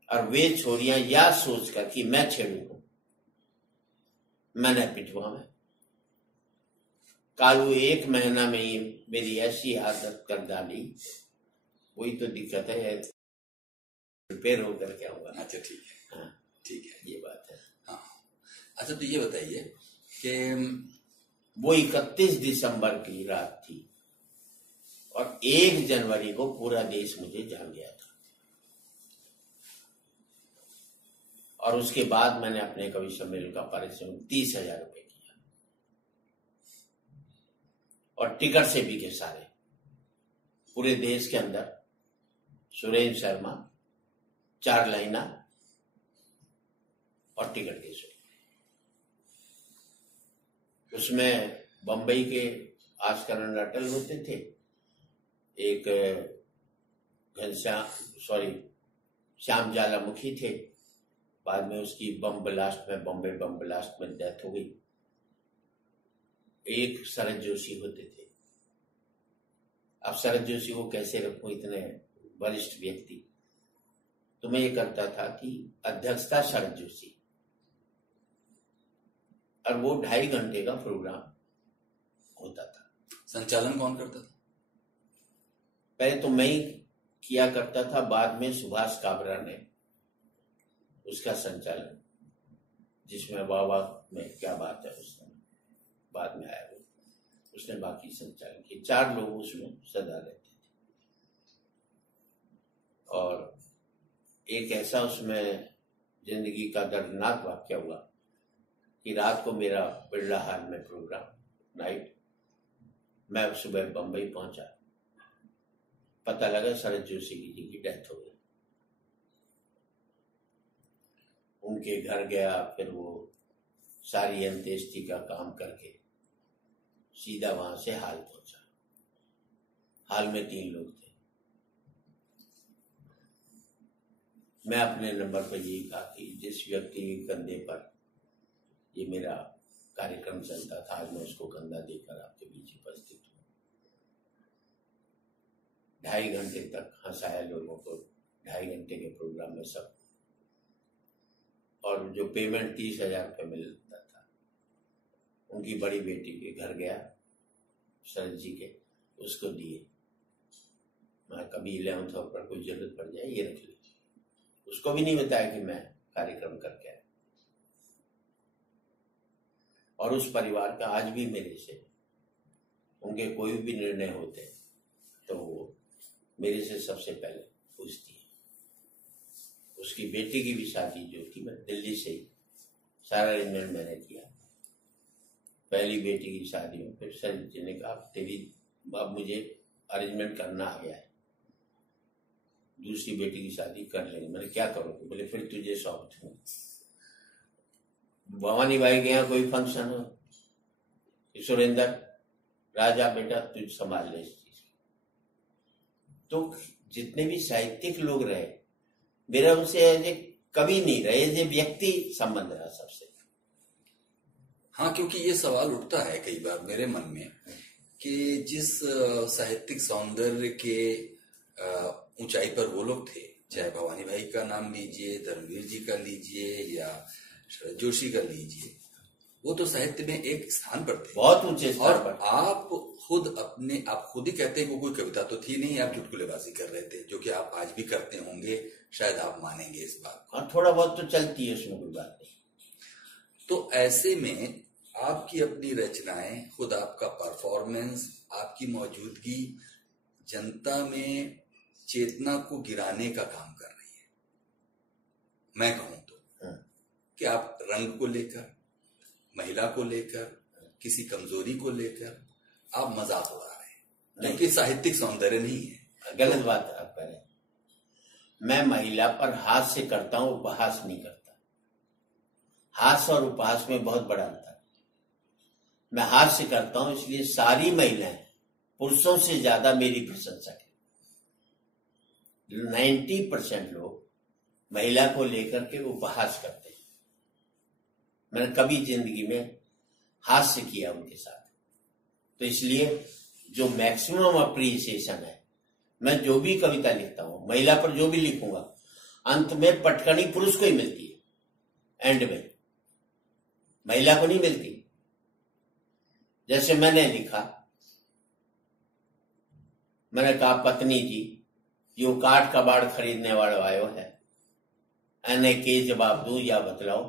और वे छोरियां या सोचकर कि मैं छेड़ू मैंने पिटवा में। कालू एक महीना में ही मेरी ऐसी आदत कर डाली, वही तो दिक्कत है, प्रिपेयर होकर के आऊंगा। अच्छा ठीक है, हाँ ठीक है, ये बात है। हाँ अच्छा, तो ये बताइए कि वो 31 दिसंबर की रात थी और 1 जनवरी को पूरा देश मुझे जान गया था। और उसके बाद मैंने अपने कवि सम्मेलन का पारिश्रमिक 30,000 रुपए किया और टिकट से भी के सारे पूरे देश के अंदर सुरेंद्र शर्मा 4 लाइना और टिकट के शो। उसमें बंबई के आस्करण अटल होते थे, एक श्याम ज्वालामुखी थे, बाद में उसकी बॉम्बे बम ब्लास्ट में डेथ हो गई। एक शरद जोशी होते थे। अब शरद जोशी को कैसे रखूं, इतने वरिष्ठ व्यक्ति। तो मैं ये करता था कि अध्यक्षता शरद जोशी, और वो 2.5 घंटे का प्रोग्राम होता था। संचालन कौन करता था? पहले तो मैं ही किया करता था, बाद में सुभाष काबरा ने उसका संचालन, जिसमें वाह में क्या बात है उसने बाद में आया, उसने बाकी संचालन किए। 4 लोग उसमें सदा रहते थे। और एक ऐसा उसमें जिंदगी का दर्दनाक वाक्य हुआ कि रात को मेरा बिरला हाल में प्रोग्राम नाइट, मैं सुबह बंबई पहुंचा, पता लगा शरद जोशी जी की डेथ हो गई। उनके घर गया, फिर वो सारी अंत्येष्टि का काम करके सीधा वहां से हाल पहुंचा। हाल में 3 लोग थे। मैं अपने नंबर पर यही कहा कि जिस व्यक्ति के कंधे पर ये मेरा कार्यक्रम चलता था, आज मैं उसको कंधा देकर आपके बीच उपस्थित हूँ। 2.5 घंटे तक हंसाया लोगों को, 2.5 घंटे के प्रोग्राम में सब। और जो पेमेंट 30,000 रुपये मिलता था, उनकी बड़ी बेटी के घर गया शरद जी के, उसको दिए। मैं कभी 11th आवर पर कोई जरूरत पड़ जाए ये रख लीजिए। उसको भी नहीं बताया कि मैं कार्यक्रम करके आया। और उस परिवार का आज भी मेरे से, उनके कोई भी निर्णय होते तो वो मेरे से सबसे पहले पूछती है। उसकी बेटी की भी शादी जो थी, मैं दिल्ली से ही सारा अरेंजमेंट मैंने किया। पहली बेटी की शादी में फिर सर जी ने कहा तेरी अब मुझे अरेंजमेंट करना आ गया है, दूसरी बेटी की शादी कर लेंगे। मैंने क्या करोगे? बोले फिर तुझे सौंप दूंगा। भवानी भाई के यहाँ कोई फंक्शन हो, सुरेंद्र राजा बेटा तुझ संभाल ले इस चीज। तो जितने भी साहित्यिक लोग रहे, मेरा उनसे ऐसे कभी नहीं रहे, ये व्यक्ति संबंध रहा सबसे। हाँ, क्योंकि ये सवाल उठता है कई बार मेरे मन में कि जिस साहित्यिक सौंदर्य के ऊंचाई पर वो लोग थे, चाहे भवानी भाई का नाम लीजिए, धर्मवीर जी का लीजिए या शरद जोशी का लीजिए, वो तो साहित्य में एक स्थान पर थे, बहुत ऊंचे स्थान पर। आप खुद ही कहते हैं कि कोई कविता तो थी नहीं, आप चुटकुलेबाजी कर रहे थे, जो कि आप आज भी करते होंगे, शायद आप मानेंगे इस बात को। हाँ, थोड़ा बहुत तो चलती है, उसमें कोई बात नहीं। तो ऐसे में आपकी अपनी रचनाएं, खुद आपका परफॉर्मेंस, आपकी मौजूदगी जनता में चेतना को गिराने का काम कर रही है। मैं कहूं तो कि आप रंग को लेकर, महिला को लेकर, किसी कमजोरी को लेकर आप मजाक उड़ा रहे हैं, क्योंकि साहित्यिक सौंदर्य नहीं है। गलत बात आप करें। मैं महिला पर हास्य करता हूं, उपहास नहीं करता। हास्य और उपहास में बहुत बड़ा अंतर है। मैं हास्य करता हूं इसलिए सारी महिलाएं पुरुषों से ज्यादा मेरी प्रशंसा करें। 90% लोग महिला को लेकर के उपहास करते हैं। मैंने कभी जिंदगी में हास्य किया उनके साथ, तो इसलिए जो मैक्सिमम अप्रिसिएशन है, मैं जो भी कविता लिखता हूं, महिला पर जो भी लिखूंगा, अंत में पटकनी पुरुष को ही मिलती है, एंड में महिला को नहीं मिलती। जैसे मैंने लिखा, मैंने कहा, पत्नी जी यो काठ कबाड़ खरीदने वाला आयो है, एने के जवाब दूं या बतलाओ।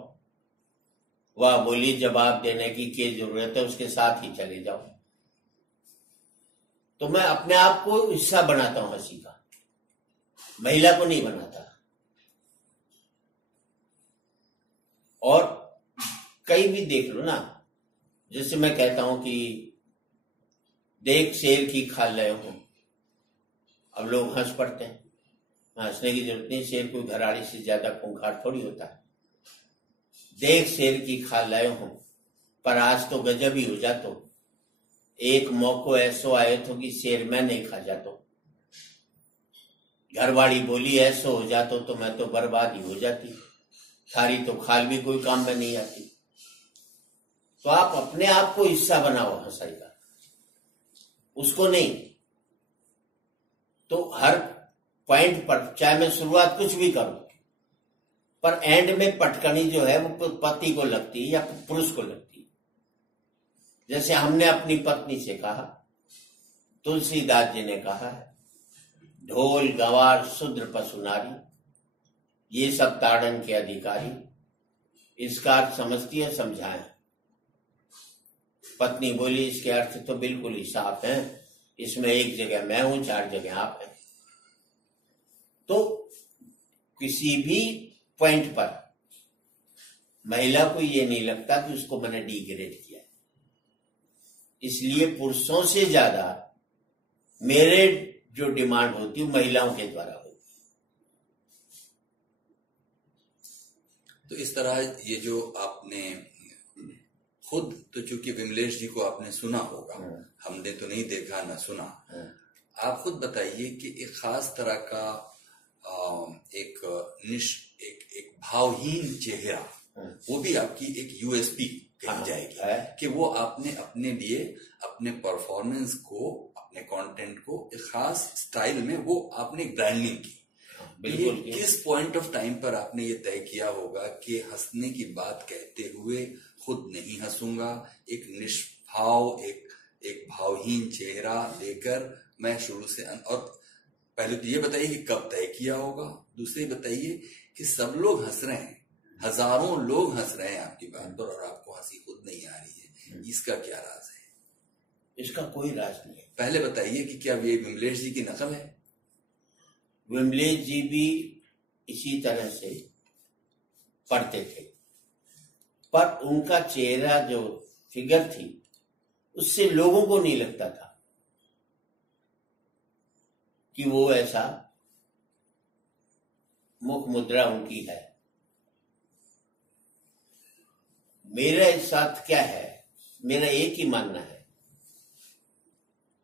वह बोली, जवाब देने की क्या जरूरत है, उसके साथ ही चले जाओ। तो मैं अपने आप को हिस्सा बनाता हूं हंसी का, महिला को नहीं बनाता। और कई भी देख लो ना, जैसे मैं कहता हूं कि देख शेर की खाल लाया हूं, अब लोग हंस पड़ते हैं। हंसने की जरूरत नहीं, शेर कोई घराड़ी से ज्यादा खूंखार थोड़ी होता है। देख शेर की खाल लाया हूं, पर आज तो गजब ही हो जातो, एक मौको ऐसो आए तो कि शेर मैं नहीं खा जातो। घरवाड़ी बोली ऐसो हो जातो तो मैं तो बर्बाद ही हो जाती, थारी तो खाल भी कोई काम में नहीं आती। तो आप अपने आप को हिस्सा बनाओ हंसाई का, उसको नहीं। तो हर पॉइंट पर, चाहे मैं शुरुआत कुछ भी करूं, पर एंड में पटकनी जो है वो पति को लगती है या पुरुष को लगती है। जैसे हमने अपनी पत्नी से कहा, तुलसीदास जी ने कहा है, ढोल गवार शूद्र पशु नारी, ये सब ताड़न के अधिकारी, इसका अर्थ समझती है, समझाएं। पत्नी बोली, इसके अर्थ तो बिल्कुल ही साफ है, इसमें एक जगह मैं हूं, 4 जगह आप हैं। तो किसी भी पॉइंट पर महिला को ये नहीं लगता कि उसको मैंने डिग्रेड किया। इसलिए पुरुषों से ज्यादा मेरे जो डिमांड होती है महिलाओं के द्वारा होती है। तो इस तरह ये जो आपने खुद, तो चूंकि विमलेश जी को आपने सुना होगा, हमने तो नहीं देखा ना सुना, आप खुद बताइए कि एक खास तरह का एक भावहीन चेहरा, वो भी आपकी एक यूएसपी कही जाएगी कि वो आपने अपने लिए, अपने परफॉर्मेंस को, अपने कंटेंट को एक खास स्टाइल में वो आपने ब्रांडिंग की। बिल्कुल। किस पॉइंट ऑफ टाइम पर आपने ये तय किया होगा कि हंसने की बात कहते हुए खुद नहीं हंसूंगा, एक निष्भाव, एक भावहीन चेहरा लेकर मैं शुरू से और पहले तो ये बताइए कि कब तय किया होगा, दूसरे बताइए कि सब लोग हंस रहे हैं, हजारों लोग हंस रहे हैं आपकी बात पर और आपको हंसी खुद नहीं आ रही है, इसका क्या राज है? इसका कोई राज नहीं है। पहले बताइए कि क्या ये विमलेश जी की नकल है? विमलेश जी भी इसी तरह से पढ़ते थे, पर उनका चेहरा जो फिगर थी उससे लोगों को नहीं लगता था कि वो ऐसा मुख मुद्रा उनकी है। मेरा इस साथ क्या है, मेरा एक ही मानना है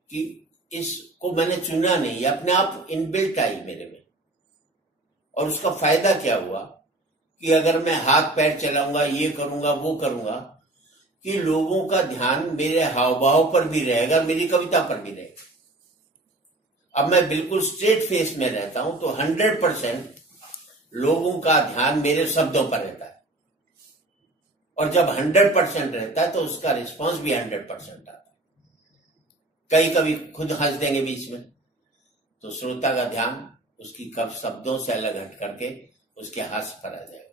कि इसको मैंने चुना नहीं, अपने आप इनबिल्ट आई मेरे में। और उसका फायदा क्या हुआ कि अगर मैं हाथ पैर चलाऊंगा, ये करूंगा, वो करूंगा, कि लोगों का ध्यान मेरे हाव भाव पर भी रहेगा, मेरी कविता पर भी रहेगा। अब मैं बिल्कुल स्ट्रेट फेस में रहता हूं तो 100% लोगों का ध्यान मेरे शब्दों पर रहता है, और जब 100% रहता है तो उसका रिस्पांस भी 100% आता है। कई कभी खुद हंस देंगे बीच में, तो श्रोता का ध्यान उसकी कब शब्दों से अलग हट करके उसके हास्य पर आ जाएगा,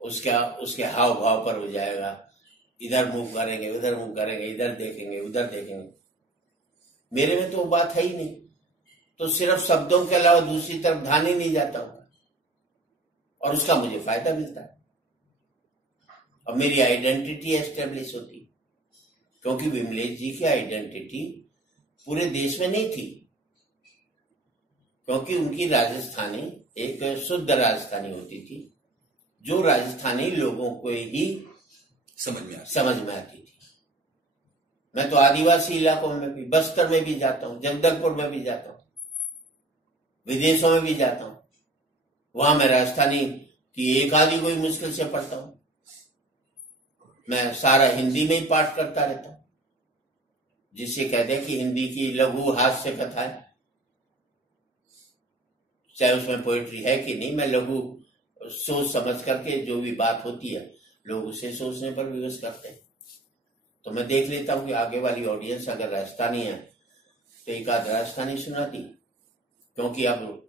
उसके हाव भाव पर हो जाएगा। इधर मुंह करेंगे, उधर मुंह करेंगे, इधर देखेंगे, उधर देखेंगे। मेरे में तो वो बात है ही नहीं, तो सिर्फ शब्दों के अलावा दूसरी तरफ ध्यान ही नहीं जाता होगा, और उसका मुझे फायदा मिलता है और मेरी आइडेंटिटी एस्टेब्लिश होती। क्योंकि विमलेश जी की आइडेंटिटी पूरे देश में नहीं थी, क्योंकि उनकी राजस्थानी एक शुद्ध राजस्थानी होती थी, जो राजस्थानी लोगों को ही समझ में आती थी। मैं तो आदिवासी इलाकों में भी, बस्तर में भी जाता हूँ, जगदलपुर में भी जाता हूँ, विदेशों में भी जाता हूँ, वहां मैं राजस्थानी की एक आधी कोई मुश्किल से पढ़ता हूँ। मैं सारा हिंदी में ही पाठ करता रहता हूँ, जिसे कहते हैं कि हिंदी की लघु हास्य कथाएं, चाहे उसमें पोएट्री है कि नहीं, मैं लघु सोच समझ करके जो भी बात होती है लोग उसे सोचने पर विवश करते हैं। तो मैं देख लेता हूँ कि आगे वाली ऑडियंस अगर राजस्थानी है तो एक आध राजस्थानी सुनाती, क्योंकि अब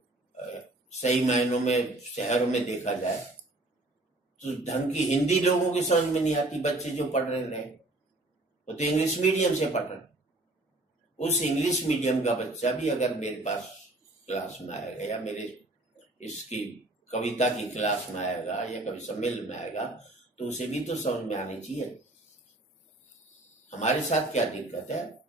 सही मायनों में शहरों में देखा जाए तो ढंग की हिंदी लोगों की समझ में नहीं आती। बच्चे जो पढ़ रहे हैं वो तो इंग्लिश मीडियम से पढ़ रहे, उस इंग्लिश मीडियम का बच्चा भी अगर मेरे पास क्लास में आएगा या मेरे इसकी कविता की क्लास में आएगा या कवि सम्मेलन में आएगा तो उसे भी तो समझ में आनी चाहिए। हमारे साथ क्या दिक्कत है,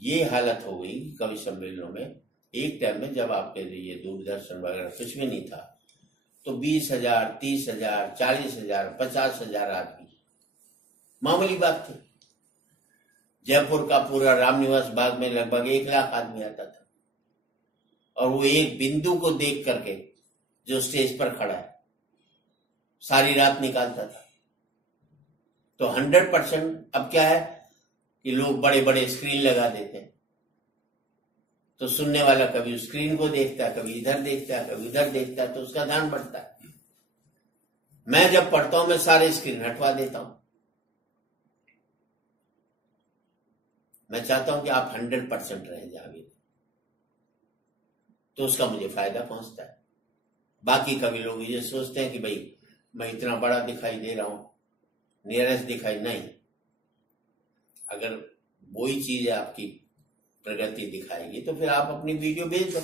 ये हालत हो गई कवि सम्मेलनों में। एक टाइम में जब आपके लिए दूरदर्शन वगैरह कुछ भी नहीं था तो 20,000, 30,000, 40,000, 50,000 आदमी मामूली बात थी। जयपुर का पूरा रामनिवास बाग में लगभग 1 लाख आदमी आता था, और वो एक बिंदु को देख करके जो स्टेज पर खड़ा है सारी रात निकालता था। तो 100% अब क्या है कि लोग बड़े बड़े स्क्रीन लगा देते हैं, तो सुनने वाला कभी स्क्रीन को देखता है, कभी इधर देखता है, कभी उधर देखता है, तो उसका ध्यान बढ़ता है। मैं जब पढ़ता हूं मैं सारे स्क्रीन हटवा देता हूं। मैं चाहता हूं कि आप 100% रह जाओगे, तो उसका मुझे फायदा पहुंचता है। बाकी कभी लोग ये सोचते हैं कि भाई मैं इतना बड़ा दिखाई दे रहा हूं, नियरेस्ट दिखाई नहीं। अगर वही चीज आपकी प्रगति दिखाएगी तो फिर आप अपनी वीडियो भेज दो,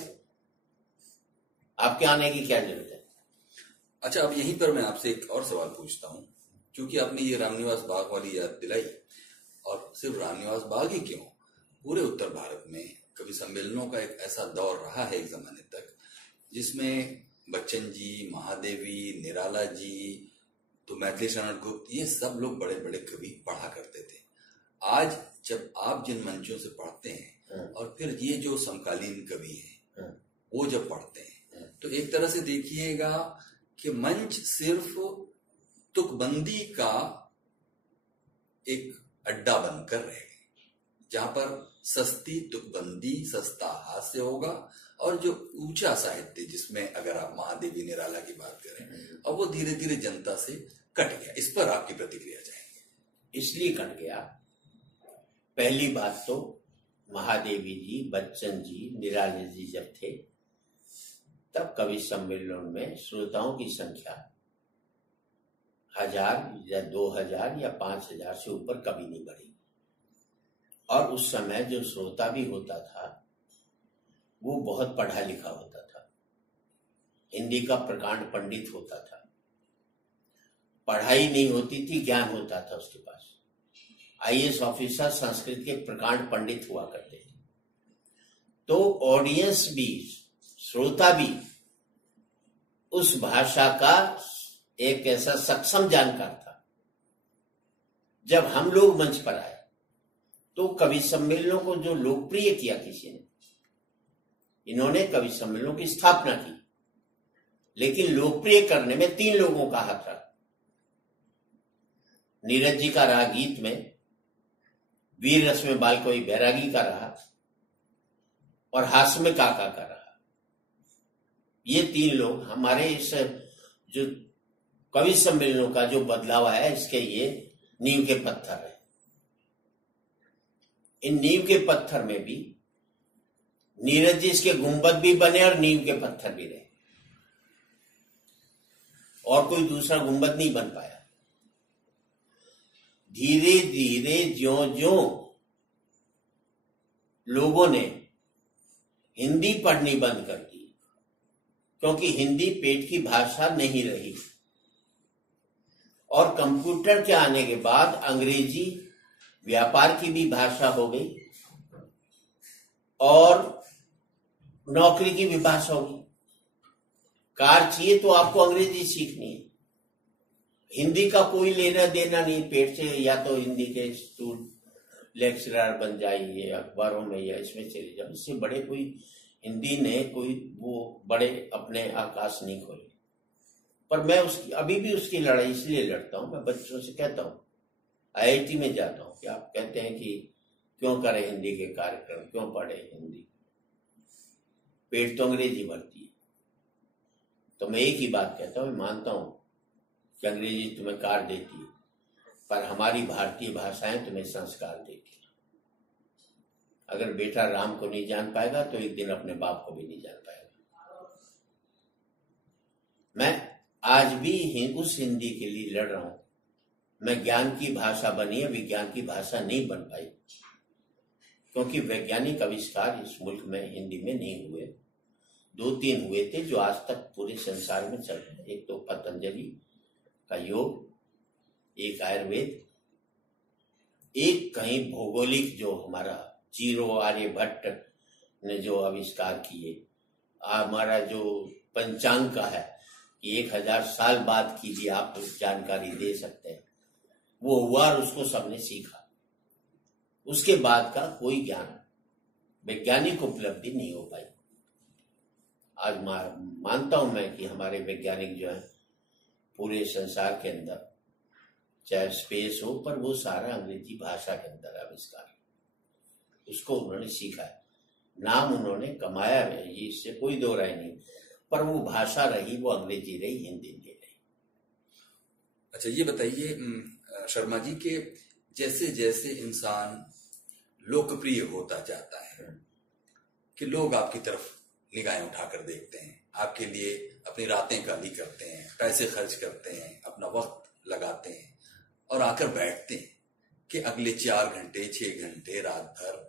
आपके आने की क्या जरूरत है। अच्छा, अब यहीं पर मैं आपसे एक और सवाल पूछता हूं, क्योंकि आपने ये रामनिवास बाग वाली याद दिलाई, और सिर्फ रामनिवास बाग ही क्यों, पूरे उत्तर भारत में कवि सम्मेलनों का एक ऐसा दौर रहा है एक जमाने तक जिसमें बच्चन जी, महादेवी, निराला जी, तो मैथिली शरण गुप्त, ये सब लोग बड़े बड़े कवि पढ़ा करते थे। आज जब आप जिन मंचों से पढ़ते हैं और फिर ये जो समकालीन कवि हैं वो जब पढ़ते हैं तो एक तरह से देखिएगा कि मंच सिर्फ तुकबंदी का एक अड्डा बनकर रह गए, जहां पर सस्ती तुकबंदी, सस्ता हास्य होगा, और जो ऊंचा साहित्य जिसमें अगर आप महादेवी, निराला की बात करें, अब वो धीरे धीरे जनता से कट गया। इस पर आपकी प्रतिक्रिया चाहिए। इसलिए कट गया, पहली बात तो महादेवी जी, बच्चन जी, निराला जी जब थे तब कवि सम्मेलन में श्रोताओं की संख्या 1000 या 2000 या 5000 से ऊपर कभी नहीं बढ़ी। और उस समय जो श्रोता भी होता था वो बहुत पढ़ा लिखा होता था, हिंदी का प्रकांड पंडित होता था। पढ़ाई नहीं होती थी, ज्ञान होता था उसके पास। IAS ऑफिसर संस्कृत के प्रकांड पंडित हुआ करते थे। तो ऑडियंस भी, श्रोता भी उस भाषा का एक ऐसा सक्षम जानकार था। जब हम लोग मंच पर आए तो कवि सम्मेलनों को जो लोकप्रिय किया किसी ने, इन्होंने कवि सम्मेलनों की स्थापना की, लेकिन लोकप्रिय करने में 3 लोगों का हाथ रहा। नीरज जी का रहा गीत में, वीर रस में बाल कोई बैरागी का रहा, और हास्य में काका का रहा। ये 3 लोग हमारे इस जो कवि सम्मेलनों का जो बदलाव है इसके ये नींव के पत्थर है। इन नींव के पत्थर में भी नीरज जी इसके गुंबद भी बने और नींव के पत्थर भी रहे, और कोई दूसरा गुंबद नहीं बन पाया। धीरे धीरे ज्यों-ज्यों लोगों ने हिंदी पढ़नी बंद कर दी, क्योंकि हिंदी पेट की भाषा नहीं रही, और कंप्यूटर के आने के बाद अंग्रेजी व्यापार की भी भाषा हो गई, और नौकरी की भी भाषा होगी। कार चाहिए तो आपको अंग्रेजी सीखनी है। हिंदी का कोई लेना देना नहीं पेट से, या तो हिंदी के स्कूल लेक्चरर बन जाइए अखबारों में या इसमें चले जाओ। इससे बड़े कोई हिंदी ने कोई वो बड़े अपने आकाश नहीं खोले। पर मैं उसकी अभी भी उसकी लड़ाई इसलिए लड़ता हूँ। मैं बच्चों से कहता हूँ, IIT में जाता हूँ कि आप कहते हैं कि क्यों करें हिंदी के कार्यक्रम, क्यों पढ़े हिंदी, पेट तो अंग्रेजी भरती है। तो मैं एक ही बात कहता हूँ, मानता हूँ कि अंग्रेजी तुम्हें कार देती है, पर हमारी भारतीय भाषाएं तुम्हें संस्कार देती है। अगर बेटा राम को नहीं जान पाएगा तो एक दिन अपने बाप को भी नहीं जान पाएगा। मैं आज भी उस हिंदी के लिए लड़ रहा हूं। मैं ज्ञान की भाषा बनी है, विज्ञान की भाषा नहीं बन पाई, क्योंकि वैज्ञानिक आविष्कार इस मुल्क में हिंदी में नहीं हुए। 2-3 हुए थे जो आज तक पूरे संसार में चल रहे हैं। एक तो पतंजलि का योग, एक आयुर्वेद, एक कहीं भौगोलिक जो हमारा जीरो आर्यभट्ट ने जो आविष्कार किए, हमारा जो पंचांग का है कि 1000 साल बाद की भी आप जानकारी दे सकते हैं, वो हुआ और उसको सबने सीखा। उसके बाद का कोई ज्ञान वैज्ञानिक उपलब्धि नहीं हो पाई। आज मानता हूं मैं कि हमारे वैज्ञानिक जो है पूरे संसार के अंदर, चाहे स्पेस हो, पर वो सारा अंग्रेजी भाषा के अंदर आविष्कार, उसको उन्होंने सीखा है, नाम उन्होंने कमाया है, ये इससे कोई दो राय नहीं। पर वो भाषा रही, वो अंग्रेजी रही, हिंदी नहीं रही। अच्छा, ये बताइए शर्मा जी के जैसे जैसे इंसान लोकप्रिय होता जाता है कि लोग आपकी तरफ निगाहें उठाकर देखते हैं, आपके लिए अपनी रातें काली करते हैं, पैसे खर्च करते हैं, अपना वक्त लगाते हैं और आकर बैठते हैं कि अगले 4 घंटे 6 घंटे रात भर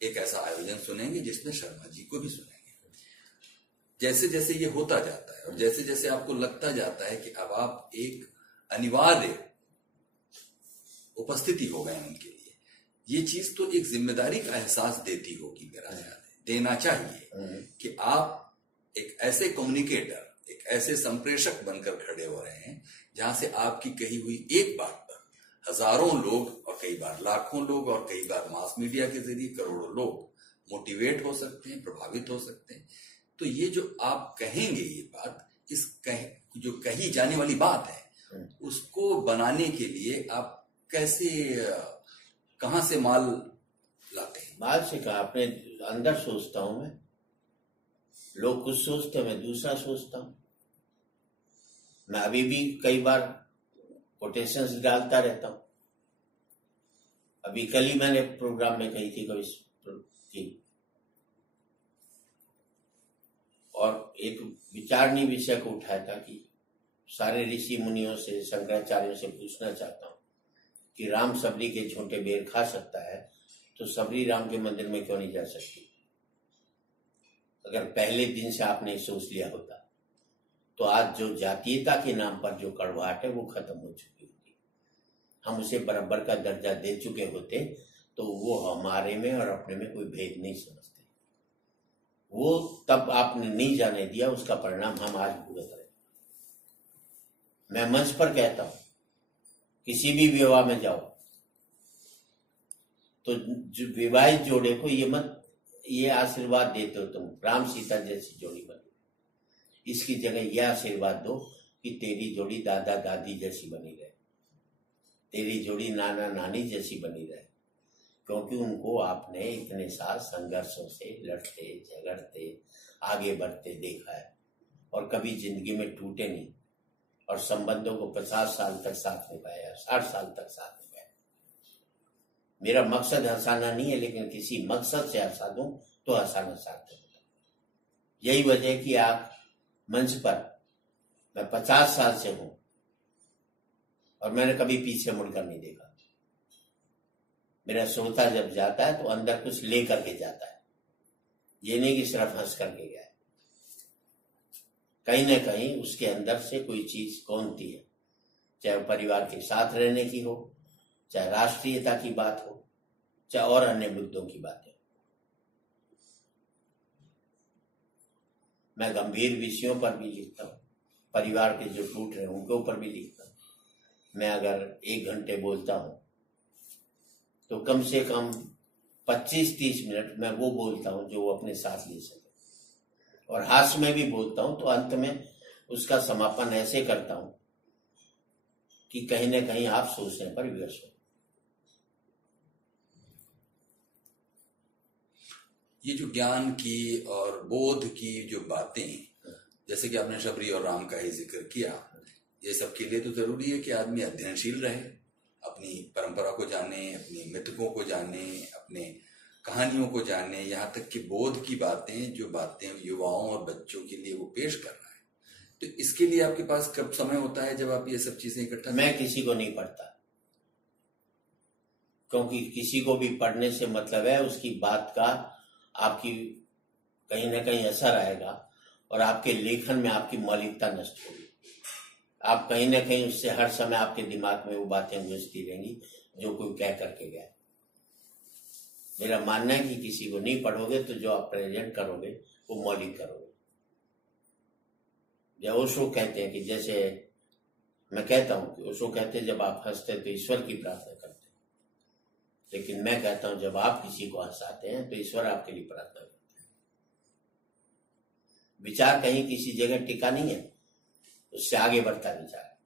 एक ऐसा आयोजन सुनेंगे जिसमें शर्मा जी को भी सुनेंगे। जैसे जैसे ये होता जाता है और जैसे जैसे आपको लगता जाता है कि अब आप एक अनिवार्य उपस्थिति हो गए उनके लिए, ये चीज तो एक जिम्मेदारी का एहसास देती होगी, मेरा ख्याल है देना चाहिए कि आप एक ऐसे कम्युनिकेटर, एक ऐसे संप्रेषक बनकर खड़े हो रहे हैं जहां से आपकी कही हुई एक बात पर हजारों लोग और कई बार लाखों लोग और कई बार मास मीडिया के जरिए करोड़ों लोग मोटिवेट हो सकते हैं, प्रभावित हो सकते हैं। तो ये जो आप कहेंगे ये बात, जो कही जाने वाली बात है, उसको बनाने के लिए आप कैसे, कहां से माल लाते हैं? माल से कहा, अपने अंदर सोचता हूं मैं। लोग कुछ सोचते हैं, मैं दूसरा सोचता हूं। मैं अभी भी कई बार कोटेशंस डालता रहता हूं। अभी कल ही मैंने प्रोग्राम में कही थी कभी, और एक विचारणीय विषय को उठाया था कि सारे ऋषि मुनियों से, शंकराचार्यों से पूछना चाहता हूं कि राम सबरी के झूठे बेर खा सकता है तो सबरी राम के मंदिर में क्यों नहीं जा सकती? अगर पहले दिन से आपने सोच लिया होता तो आज जो जातीयता के नाम पर जो कड़वाहट है वो खत्म हो चुकी होती। हम उसे बराबर का दर्जा दे चुके होते तो वो हमारे में और अपने में कोई भेद नहीं समझते। वो तब आपने नहीं जाने दिया, उसका परिणाम हम आज भुगत रहे। मैं मंच पर कहता हूं, किसी भी विवाह में जाओ तो जो विवाहित जोड़े को ये आशीर्वाद देते हो तुम राम सीता जैसी जोड़ी बनी, इसकी जगह यह आशीर्वाद दो कि तेरी जोड़ी दादा दादी जैसी बनी रहे, तेरी जोड़ी नाना नानी जैसी बनी रहे, क्योंकि उनको आपने इतने साल संघर्षों से लड़ते झगड़ते आगे बढ़ते देखा है और कभी जिंदगी में टूटे नहीं और संबंधों को 50 साल तक साथ निभाया, 60 साल तक साथ निभाया। मेरा मकसद हंसाना नहीं है, लेकिन किसी मकसद से हंसा दूं तो हंसाना सार्थक होता। यही वजह है कि आप मंच पर, मैं 50 साल से हूं और मैंने कभी पीछे मुड़कर नहीं देखा। मेरा श्रोता जब जाता है तो अंदर कुछ ले करके जाता है, ये नहीं कि सिर्फ हंस करके गया। कहीं ना कहीं उसके अंदर से कोई चीज कौनती है, चाहे परिवार के साथ रहने की हो, चाहे राष्ट्रीयता की बात हो, चाहे और अन्य मुद्दों की बात हो। मैं गंभीर विषयों पर भी लिखता हूँ, परिवार के जो टूट रहे हैं उनके ऊपर भी लिखता हूँ। मैं अगर 1 घंटे बोलता हूँ तो कम से कम 25-30 मिनट मैं वो बोलता हूँ जो वो अपने साथ ले सके, और हास्य में भी बोलता हूँ तो अंत में उसका समापन ऐसे करता हूँ कि कहीं ना कहीं आप सोचने पर विवश हो। ये जो ज्ञान की और बोध की जो बातें, जैसे कि आपने शबरी और राम का ही जिक्र किया, ये सब के लिए तो जरूरी है कि आदमी अध्ययनशील रहे, अपनी परंपरा को जाने, अपने मिथकों को जाने, अपने कहानियों को जाने, यहाँ तक कि बोध की बातें, जो बातें युवाओं और बच्चों के लिए वो पेश कर रहा है। तो इसके लिए आपके पास कब समय होता है जब आप ये सब चीजें इकट्ठा? मैं किसी को नहीं पढ़ता, क्योंकि किसी को भी पढ़ने से मतलब है उसकी बात का आपकी कहीं ना कहीं असर आएगा और आपके लेखन में आपकी मौलिकता नष्ट होगी। आप कहीं ना कहीं उससे हर समय आपके दिमाग में वो बातें गूंजती रहेंगी जो कोई कह करके गया। मेरा मानना है कि किसी को नहीं पढ़ोगे तो जो आप प्रेजेंट करोगे वो मौलिक करोगे। जब ओशो कहते हैं कि, जैसे मैं कहता हूं कि ओशो कहते हैं जब आप हंसते तो ईश्वर की प्रार्थना करते हैं, लेकिन मैं कहता हूं जब आप किसी को हंसाते हैं तो ईश्वर आपके लिए प्रार्थना करते हैं। विचार कहीं किसी जगह टिका नहीं है, उससे आगे बढ़ता है विचार,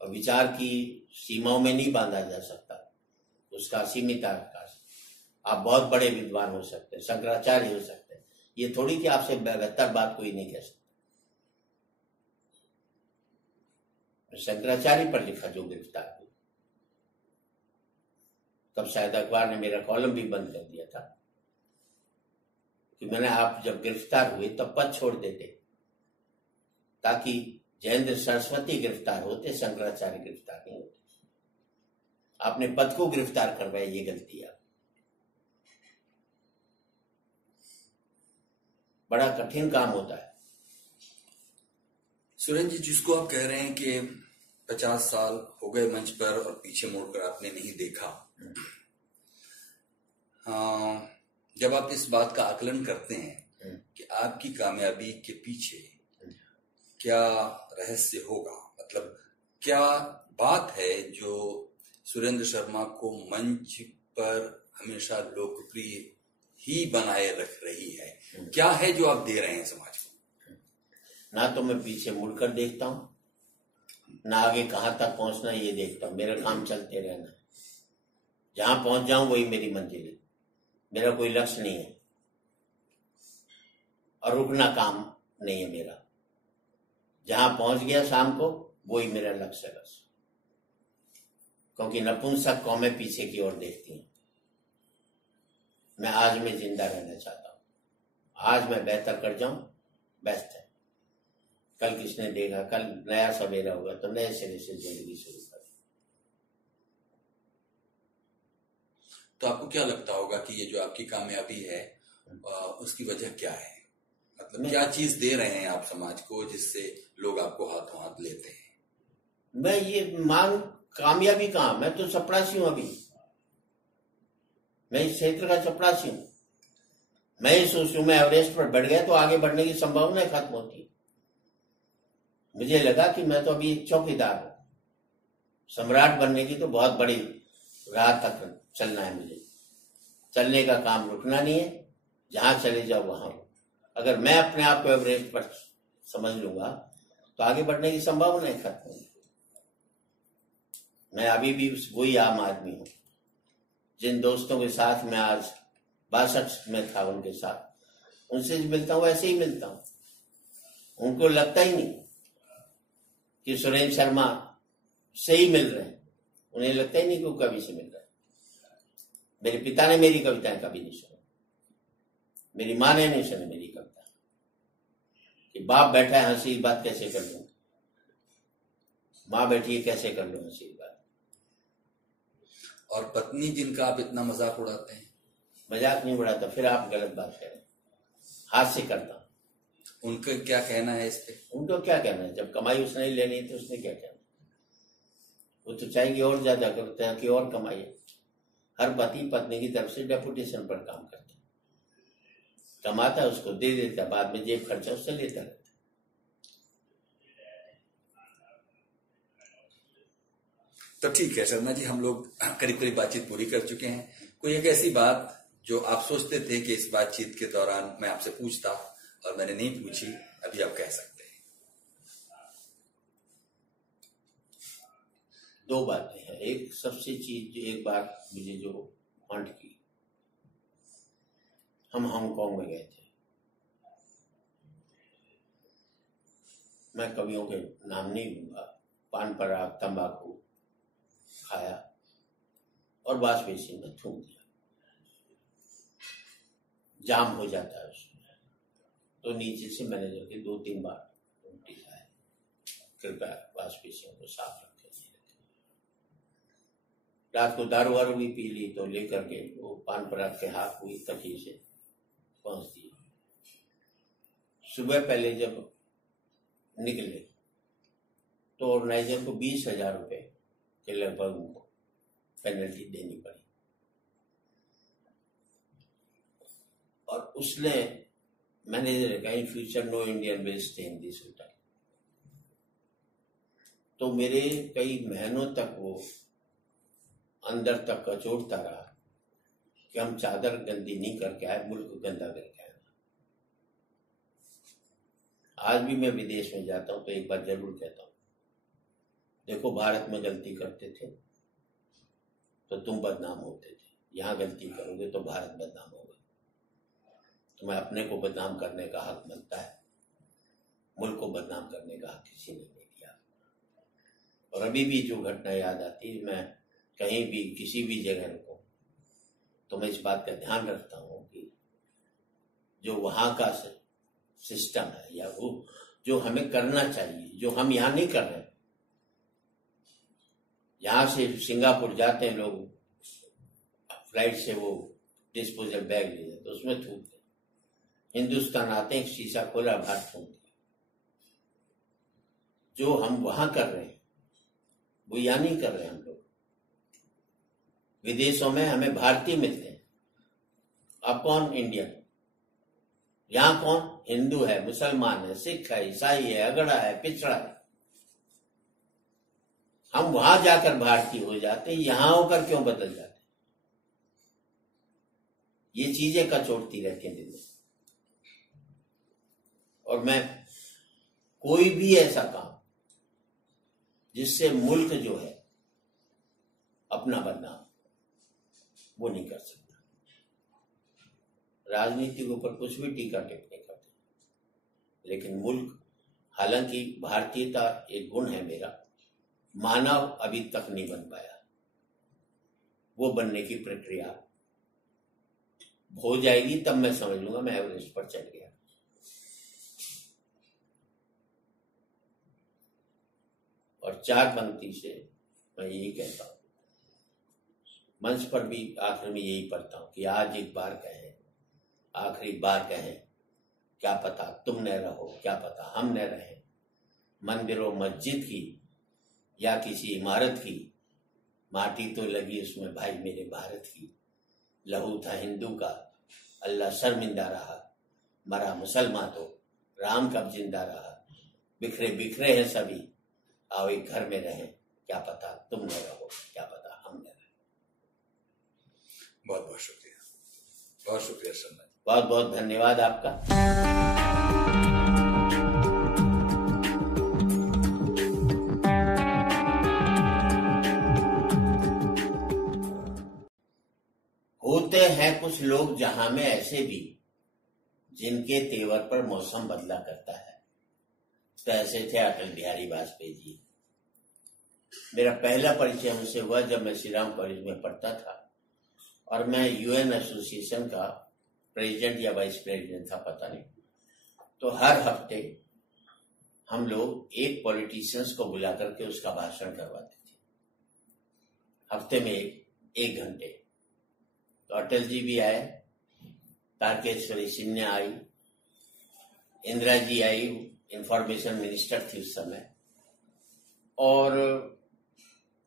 और विचार की सीमाओं में नहीं बांधा जा सकता, उसका सीमित अवकाश। आप बहुत बड़े विद्वान हो सकते हैं, शंकराचार्य हो सकते हैं, ये थोड़ी कि आपसे बेहतर बात कोई नहीं कह सकता। शंकराचार्य पर लिखा जो गिरफ्तार हुआ, तब शायद अखबार ने मेरा कॉलम भी बंद कर दिया था कि मैंने, आप जब गिरफ्तार हुए तब पद छोड़ देते, ताकि जयेंद्र सरस्वती गिरफ्तार होते, शंकराचार्य गिरफ्तार नहीं होते। आपने पद को गिरफ्तार करवाया, ये गलती है। बड़ा कठिन काम होता है। सुरेंद्र जी, जिसको आप कह रहे हैं कि 50 साल हो गए मंच पर और पीछे मुड़कर आपने नहीं देखा, जब आप इस बात का आकलन करते हैं कि आपकी कामयाबी के पीछे क्या रहस्य होगा, मतलब क्या बात है जो सुरेंद्र शर्मा को मंच पर हमेशा लोकप्रिय ही बनाए रख रही है? क्या है जो आप दे रहे हैं समाज को? ना तो मैं पीछे मुड़कर देखता हूं, ना आगे कहां तक पहुंचना ये देखता हूं। मेरा काम चलते रहना, जहां पहुंच जाऊं वही मेरी मंजिल है। मेरा कोई लक्ष्य नहीं है और रुकना काम नहीं है मेरा। जहां पहुंच गया शाम को वही मेरा लक्ष्य है बस। क्योंकि नपुंसक कौमें पीछे की ओर देखती हैं। मैं आज में जिंदा रहना चाहता हूं, आज मैं बेहतर कर जाऊं, बेस्ट है। कल किसने देखा, कल नया सवेरा होगा तो नए सिरे से जिंदगी शुरू कर। तो आपको क्या लगता होगा कि ये जो आपकी कामयाबी है उसकी वजह क्या है? मतलब क्या चीज दे रहे हैं आप समाज को जिससे लोग आपको हाथों हाथ लेते हैं? मैं ये मांग कामयाबी कहां, मैं तो चपरासी हूं। अभी मैं इस क्षेत्र का चपरासी हूं। मैं ये सोचूं मैं एवरेस्ट पर बढ़ गया तो आगे बढ़ने की संभावना खत्म होती है। मुझे लगा कि मैं तो अभी चौकीदार हूं, सम्राट बनने की तो बहुत बड़ी राह तक चलना है मुझे। चलने का काम रुकना नहीं है, जहां चले जाओ वहां। अगर मैं अपने आप को एवरेस्ट पर समझ लूंगा तो आगे बढ़ने की संभावना खत्म होगी। मैं अभी भी वही आम आदमी हूं। जिन दोस्तों के साथ मैं आज 62 में था, उनके साथ उनसे मिलता हूं वैसे ही मिलता हूं। उनको लगता ही नहीं कि सुरेंद्र शर्मा से ही मिल रहे हैं, उन्हें लगता ही नहीं कि वो कवि से मिल रहे हैं। मेरे पिता ने मेरी कविताएं कभी नहीं सुनी, मेरी माँ ने नहीं सुनी मेरी कविता। कि बाप बैठा है हंसी बात कैसे कर लूं, माँ बैठी है कैसे कर लूं हंसी बात। और पत्नी जिनका आप इतना मजाक उड़ाते हैं? मजाक नहीं उड़ाता, फिर आप गलत बात करें। हाथ से करता हूं। उनका क्या कहना है इस पे? उनको क्या कहना है, जब कमाई उसने ही लेनी तो उसने क्या कहना। वो तो चाहेगी और ज्यादा करते हैं कि और कमाइए। हर पति पत्नी की तरफ से डेपुटेशन पर काम करते हैं, कमाता है उसको दे देता, बाद में जेब खर्चा उससे लेता रहता। तो ठीक है शर्मा जी, हम लोग करीब करीब बातचीत पूरी कर चुके हैं। कोई एक ऐसी बात जो आप सोचते थे कि इस बातचीत के दौरान मैं आपसे पूछता और मैंने नहीं पूछी, अभी आप कह सकते हैं? दो बातें हैं। एक सबसे चीज, एक बात मुझे जो हॉन्ट की, हम हांगकांग में गए थे। मैं कवियों के नाम नहीं लूंगा, पान पराग तंबाकू खाया और वाश बेसिन में थूक दिया। जाम हो जाता है उसमें, तो नीचे से मैनेजर के 2-3 बार नोटिस आए, कृपया वाश बेसिन को साफ रखें। रात को दारू वारू भी पी ली तो लेकर के वो पान पराग के हाथ हुई तकिए से पहुंच दिए। सुबह पहले जब निकले तो ऑर्गेनाइजर को 20,000 रुपए के लगभग उनको पेनल्टी देनी पड़ी, और उसने मैनेजर ने कहा in future no Indian will stay in this hotel. तो मेरे कई महीनों तक वो अंदर तक कचोटता रहा कि हम चादर गंदी नहीं करके आए, मुल्क गंदा करके आए। आज भी मैं विदेश में जाता हूं तो एक बार जरूर कहता हूं, देखो भारत में गलती करते थे तो तुम बदनाम होते थे, यहां गलती करोगे तो भारत बदनाम होगा। तुम्हें अपने को बदनाम करने का हक बनता है, मुल्क को बदनाम करने का हक किसी ने नहीं दिया। और अभी भी जो घटना याद आती है, मैं कहीं भी किसी भी जगह रुको तो मैं इस बात का ध्यान रखता हूँ कि जो वहां का सिस्टम है या वो जो हमें करना चाहिए, जो हम यहाँ नहीं कर रहे। यहाँ से सिंगापुर जाते हैं लोग, फ्लाइट से वो डिस्पोजल बैग ले जाते, तो उसमें थूकते। हिंदुस्तान आते हैं, शीशा खोला, बाहर थूक दिया। जो हम वहां कर रहे हैं वो यहाँ नहीं कर रहे हम लोग। विदेशों में हमें भारतीय मिलते हैं, अब कौन इंडियन? यहां कौन हिंदू है, मुसलमान है, सिख है, ईसाई है, अगड़ा है, पिछड़ा है। हम वहां जाकर भारतीय हो जाते, यहां होकर क्यों बदल जाते? ये चीजें कचोटती रहती हैं दिल में। और मैं कोई भी ऐसा काम जिससे मुल्क जो है अपना बदनाम, वो नहीं कर सकता। राजनीति के ऊपर कुछ भी टीका टिप्पणी करते, लेकिन मुल्क, हालांकि भारतीयता एक गुण है मेरा, मानव अभी तक नहीं बन पाया। वो बनने की प्रक्रिया हो जाएगी, तब मैं समझ लूंगा मैं एवरेस्ट पर चढ़ गया। और 4 पंक्ति से मैं यही कहता हूं, मंच पर भी आखिर में यही पढ़ता हूं कि आज एक बार कहें, आखिरी बार कहें, क्या पता तुम न रहो, क्या पता हम न रहें। मंदिरों मस्जिद की या किसी इमारत की, माटी तो लगी उसमें भाई मेरे भारत की। लहू था हिंदू का, अल्लाह शर्मिंदा रहा, मरा मुसलमान तो राम कब जिंदा रहा। बिखरे बिखरे हैं सभी, आओ एक घर में रहें, क्या पता तुम न रहो, क्या पता हम न रहें। बहुत बहुत शुक्रिया, बहुत शुक्रिया शर्मा जी, बहुत बहुत धन्यवाद आपका। होते हैं कुछ लोग जहां में ऐसे भी जिनके तेवर पर मौसम बदला करता है, तो ऐसे थे अटल बिहारी वाजपेयी जी। मेरा पहला परिचय उनसे हुआ जब मैं श्री राम कॉलेज में पढ़ता था, और मैं यूएन एसोसिएशन का प्रेसिडेंट या वाइस प्रेसिडेंट था, पता नहीं। तो हर हफ्ते हम लोग एक पॉलिटिशियंस को बुला करके उसका भाषण करवाते थे, हफ्ते में एक घंटे। तो अटल जी भी आए, तारकेश्वरी सिन्हा आई, इंदिरा जी आई, इंफॉर्मेशन मिनिस्टर थी उस समय, और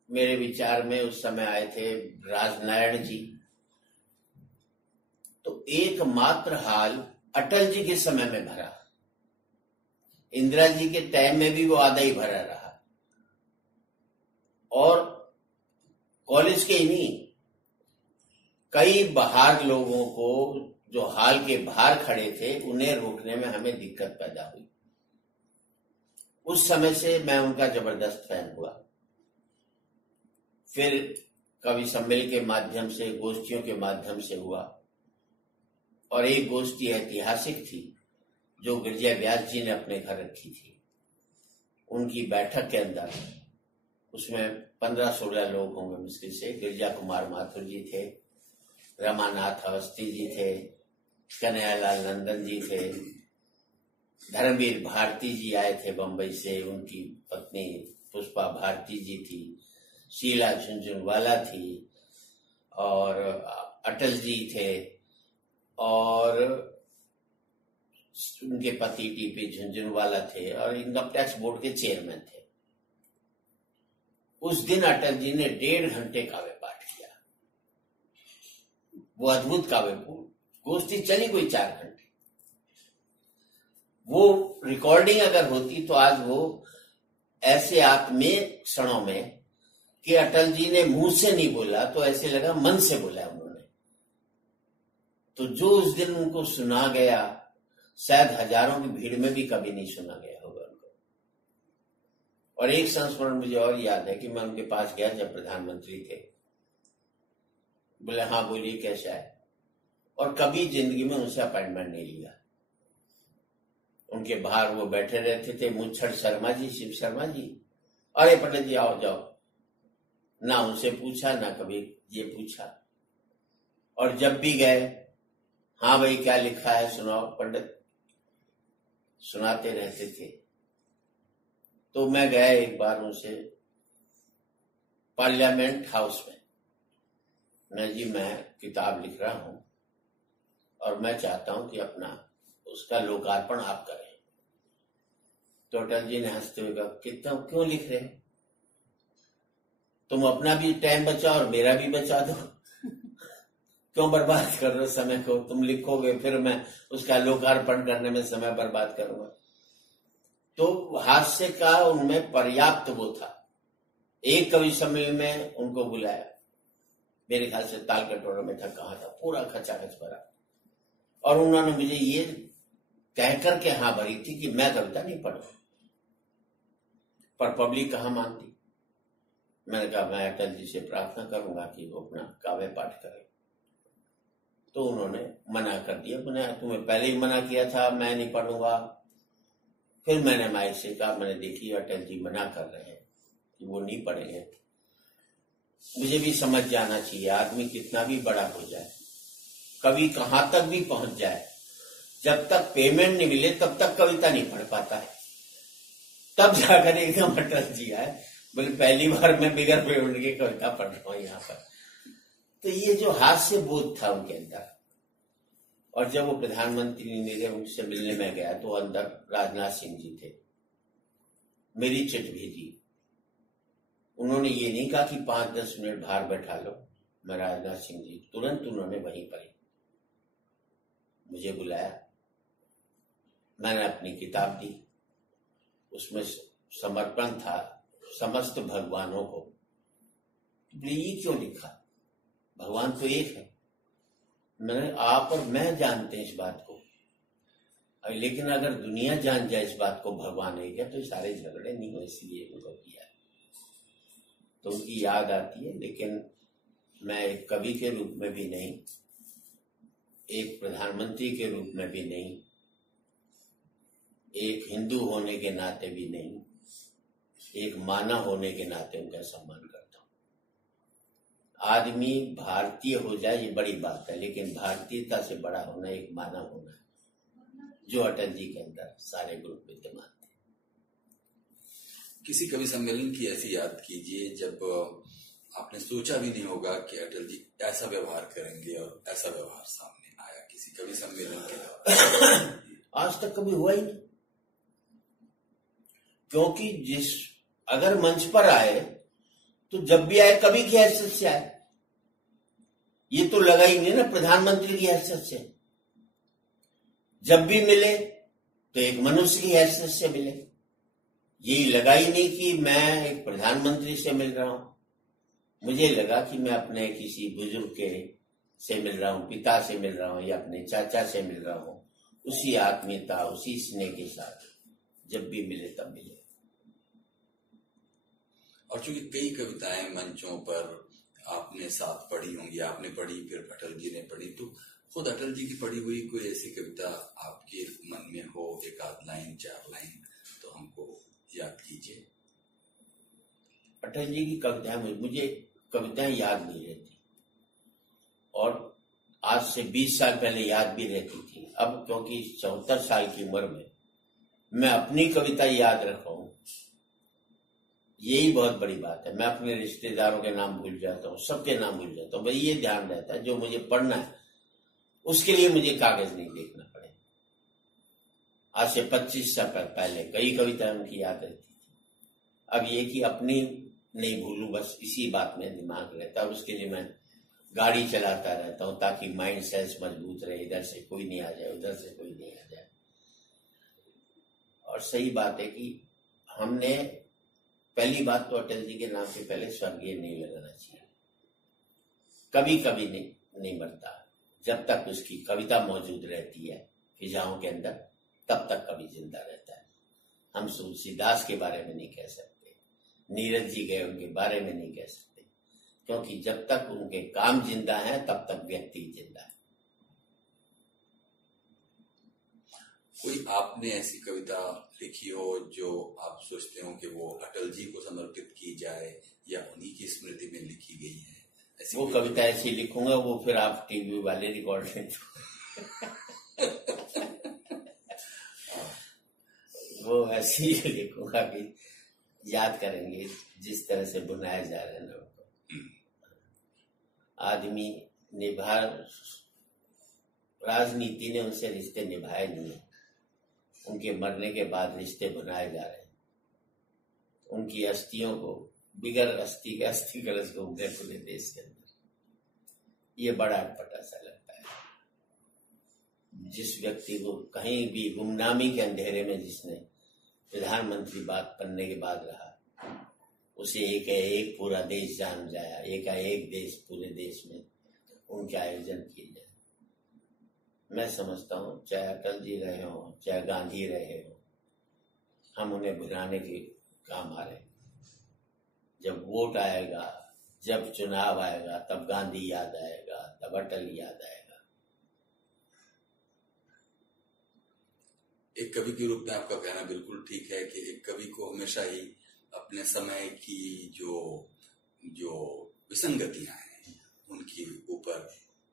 मेरे विचार में उस समय आए थे राजनारायण जी। तो एकमात्र हाल अटल जी के समय में भरा, इंदिरा जी के टाइम में भी वो आधा ही भरा रहा। और कॉलेज के ही नहीं, कई बाहर लोगों को जो हाल के बाहर खड़े थे उन्हें रोकने में हमें दिक्कत पैदा हुई। उस समय से मैं उनका जबरदस्त फैन हुआ। फिर कवि सम्मेलन के माध्यम से, गोष्ठियों के माध्यम से हुआ। और एक गोष्ठी ऐतिहासिक थी जो गिरिजा व्यास जी ने अपने घर रखी थी। उनकी बैठक के अंदर उसमें 15-16 लोग होंगे मुश्किल से। गिरिजा कुमार माथुर जी थे, रमानाथ अवस्थी जी थे, कन्हैयालाल नंदन जी थे, धर्मवीर भारती जी आए थे बंबई से, उनकी पत्नी पुष्पा भारती जी थी, शीला झुनझुनवाला थी, और अटल जी थे, और उनके पति टीपी झुनझुनवाला थे, और इनकम टैक्स बोर्ड के चेयरमैन थे। उस दिन अटल जी ने 1.5 घंटे काव्य पाठ किया। वो अद्भुत काव्य, गोष्ठी चली कोई 4 घंटे। वो रिकॉर्डिंग अगर होती तो आज वो ऐसे आत्मीय क्षणों में कि अटल जी ने मुंह से नहीं बोला तो ऐसे लगा मन से बोला उन्होंने। तो जो उस दिन उनको सुना गया, शायद हजारों की भीड़ में भी कभी नहीं सुना गया होगा उनको। और एक संस्मरण मुझे और याद है कि मैं उनके पास गया जब प्रधानमंत्री थे। बोले हाँ बोलिए कैसा है। और कभी जिंदगी में उनसे अपॉइंटमेंट नहीं लिया। उनके बाहर वो बैठे रहते थे, मुच्छड़ शर्मा जी, शिव शर्मा जी, अरे पंडित जी आओ जाओ। ना उनसे पूछा, ना कभी ये पूछा। और जब भी गए, हाँ भाई क्या लिखा है सुनाओ, पंडित सुनाते रहते थे। तो मैं गया एक बार उनसे पार्लियामेंट हाउस में। मैं जी मैं किताब लिख रहा हूं और मैं चाहता हूं कि अपना उसका लोकार्पण आप करें। तो अटल जी ने हंसते हुए कहा, कितना क्यों लिख रहे हैं? तुम अपना भी टाइम बचाओ और मेरा भी बचा दो। क्यों बर्बाद कर रहे हो समय को? तुम लिखोगे फिर मैं उसका लोकार्पण करने में समय बर्बाद करूंगा। तो हास्य का उनमें पर्याप्त वो था। एक कवि सम्मेलन में उनको बुलाया, मेरे ख्याल से तालकटोरा में था, कहा था, पूरा खचाखच भरा। और उन्होंने मुझे ये कहकर के हाँ भरी थी कि मैं कविता नहीं पढ़ू, पर पब्लिक कहाँ मानती। मैंने कहा मैं अटल जी से प्रार्थना करूंगा कि वो अपना काव्य पाठ करें। तो उन्होंने मना कर दिया। मैंने तुम्हें पहले ही मना किया था, मैं नहीं पढ़ूंगा। फिर मैंने माइक से कहा, मैंने देखी अटल जी मना कर रहे हैं कि वो नहीं पढ़ेंगे। मुझे भी समझ जाना चाहिए, आदमी कितना भी बड़ा हो जाए, कभी कहां तक भी पहुंच जाए, जब तक पेमेंट नहीं मिले तब तक कविता नहीं पढ़ पाता है। तब जाकर एकदम अटल जी आए, बोले पहली बार मैं बिगर पेमेंट की कविता पढ़ रहा हूं यहाँ पर। तो ये जो हास्य बोध था उनके अंदर। और जब वो प्रधानमंत्री मेरे उनसे मिलने में गया तो अंदर राजनाथ सिंह जी थे। मेरी चिट भेजी। उन्होंने ये नहीं कहा कि 5-10 मिनट बाहर बैठा लो, मैं राजनाथ सिंह जी, तुरंत उन्होंने वहीं पर मुझे बुलाया। मैंने अपनी किताब दी, उसमें समर्पण था समस्त भगवानों को। ये क्यों लिखा? भगवान तो एक है। मैंने आप और मैं जानते हैं इस बात को, लेकिन अगर दुनिया जान जाए इस बात को भगवान एक है तो सारे झगड़े नहीं हो, इसलिए उनको किया। तो उनकी याद आती है, लेकिन मैं एक कवि के रूप में भी नहीं, एक प्रधानमंत्री के रूप में भी नहीं, एक हिंदू होने के नाते भी नहीं, एक मानव होने के नाते उनका सम्मान करता हूं। आदमी भारतीय हो जाए ये बड़ी बात है, लेकिन भारतीयता से बड़ा होना एक मानव होना है, जो अटल जी के अंदर सारे गुण विद्यमान थे। किसी कवि सम्मेलन की ऐसी याद कीजिए जब आपने सोचा भी नहीं होगा कि अटल जी ऐसा व्यवहार करेंगे और ऐसा व्यवहार सामने आया किसी कवि सम्मेलन के। आज तक कभी हुआ ही नहीं, क्योंकि अगर मंच पर आए तो जब भी आए कभी की हैसियत से आए। ये तो लगा ही नहीं ना प्रधानमंत्री की हैसियत से। जब भी मिले तो एक मनुष्य की हैसियत से मिले। यही लगा ही नहीं कि मैं एक प्रधानमंत्री से मिल रहा हूं, मुझे लगा कि मैं अपने किसी बुजुर्ग के से मिल रहा हूं, पिता से मिल रहा हूं या अपने चाचा से मिल रहा हूं। उसी आत्मीयता, उसी स्नेह के साथ जब भी मिले तब मिले। और चूंकि कई कविताएं मंचों पर आपने साथ पढ़ी होंगी, आपने पढ़ी, फिर अटल जी ने पढ़ी, तो खुद अटल जी की पढ़ी हुई कोई ऐसी कविता आपके मन में हो, एक आध लाइन, चार लाइन, तो हमको याद कीजिए। अटल जी की कविताएं, मुझे कविताएं याद नहीं रहती, और आज से 20 साल पहले याद भी रहती थी। अब क्योंकि 74 साल की उम्र में मैं अपनी कविता याद रखा हूं, यही बहुत बड़ी बात है। मैं अपने रिश्तेदारों के नाम भूल जाता हूँ, सबके नाम भूल जाता हूँ। भाई ये ध्यान रहता है जो मुझे पढ़ना है उसके लिए मुझे कागज नहीं देखना पड़े। आज से 25 साल पहले कई कविताएं उनकी याद रहती थी। अब ये कि अपनी नहीं भूलूं, बस इसी बात में दिमाग रहता है। उसके लिए मैं गाड़ी चलाता रहता हूँ ताकि माइंड सेंस मजबूत रहे, इधर से कोई नहीं आ जाए, उधर से कोई नहीं आ जाए। और सही बात है कि हमने पहली बात तो अटल जी के नाम से पहले स्वर्गीय नहीं लगाना चाहिए। कभी कभी नहीं मरता, जब तक उसकी कविता मौजूद रहती है फिजाओं के अंदर, तब तक कभी जिंदा रहता है। हम तुलसीदास के बारे में नहीं कह सकते, नीरज जी गए उनके बारे में नहीं कह सकते, क्योंकि जब तक उनके काम जिंदा है तब तक व्यक्ति जिंदा है। कोई आपने ऐसी कविता लिखी हो जो आप सोचते हो कि वो अटल जी को समर्पित की जाए या उन्हीं की स्मृति में लिखी गई है? ऐसी वो कविता ऐसी लिखूंगा, वो फिर आप टीवी वाले रिकॉर्ड लें वो ऐसी लिखूंगा कि याद करेंगे जिस तरह से बुनाया जा रहा है ना उनको। आदमी निभा, राजनीति ने उनसे रिश्ते निभाए नहीं है, उनके मरने के बाद रिश्ते बनाए जा रहे हैं। उनकी अस्थियों को बिगर अस्थि के अस्थि कलश घूमते पूरे देश के अंदर, ये बड़ा अटपटा सा लगता है। जिस व्यक्ति को कहीं भी गुमनामी के अंधेरे में जिसने प्रधानमंत्री बात बनने के बाद रहा, उसे एक पूरा देश जान जाया, एक देश पूरे देश में उनके आयोजन किए जाए। मैं समझता हूँ चाहे अटल जी रहे हो, चाहे गांधी रहे हो, हम उन्हें भुलाने के काम आ रहे हैं। जब वोट आएगा, जब चुनाव आएगा, तब गांधी याद आएगा, तब अटल याद आएगा। एक कवि के रूप में आपका कहना बिल्कुल ठीक है कि एक कवि को हमेशा ही अपने समय की जो विसंगतियां हैं उनके ऊपर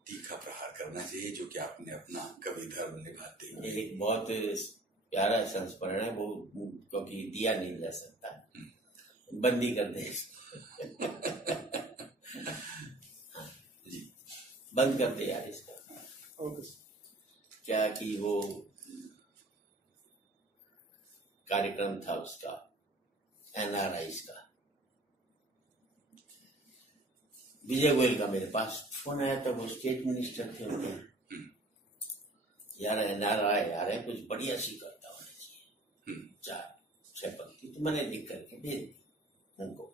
तीखा प्रहार करना चाहिए, जो कि आपने अपना कवि धर्म निभाते हुए। एक बहुत प्यारा संस्मरण है वो, क्योंकि दिया नहीं जा सकता, बंदी कर दे जी, बंद कर दे यार इसका। क्या कि वो कार्यक्रम था उसका, NRIs का। विजय गोयल का मेरे पास फोन आया था, वो स्टेट मिनिस्टर थे उनके। यार NRI यार है, कुछ बढ़िया सी करता होना चाहिए, 4-6 पंक्ति, तो मैंने लिख करके भेज दी उनको।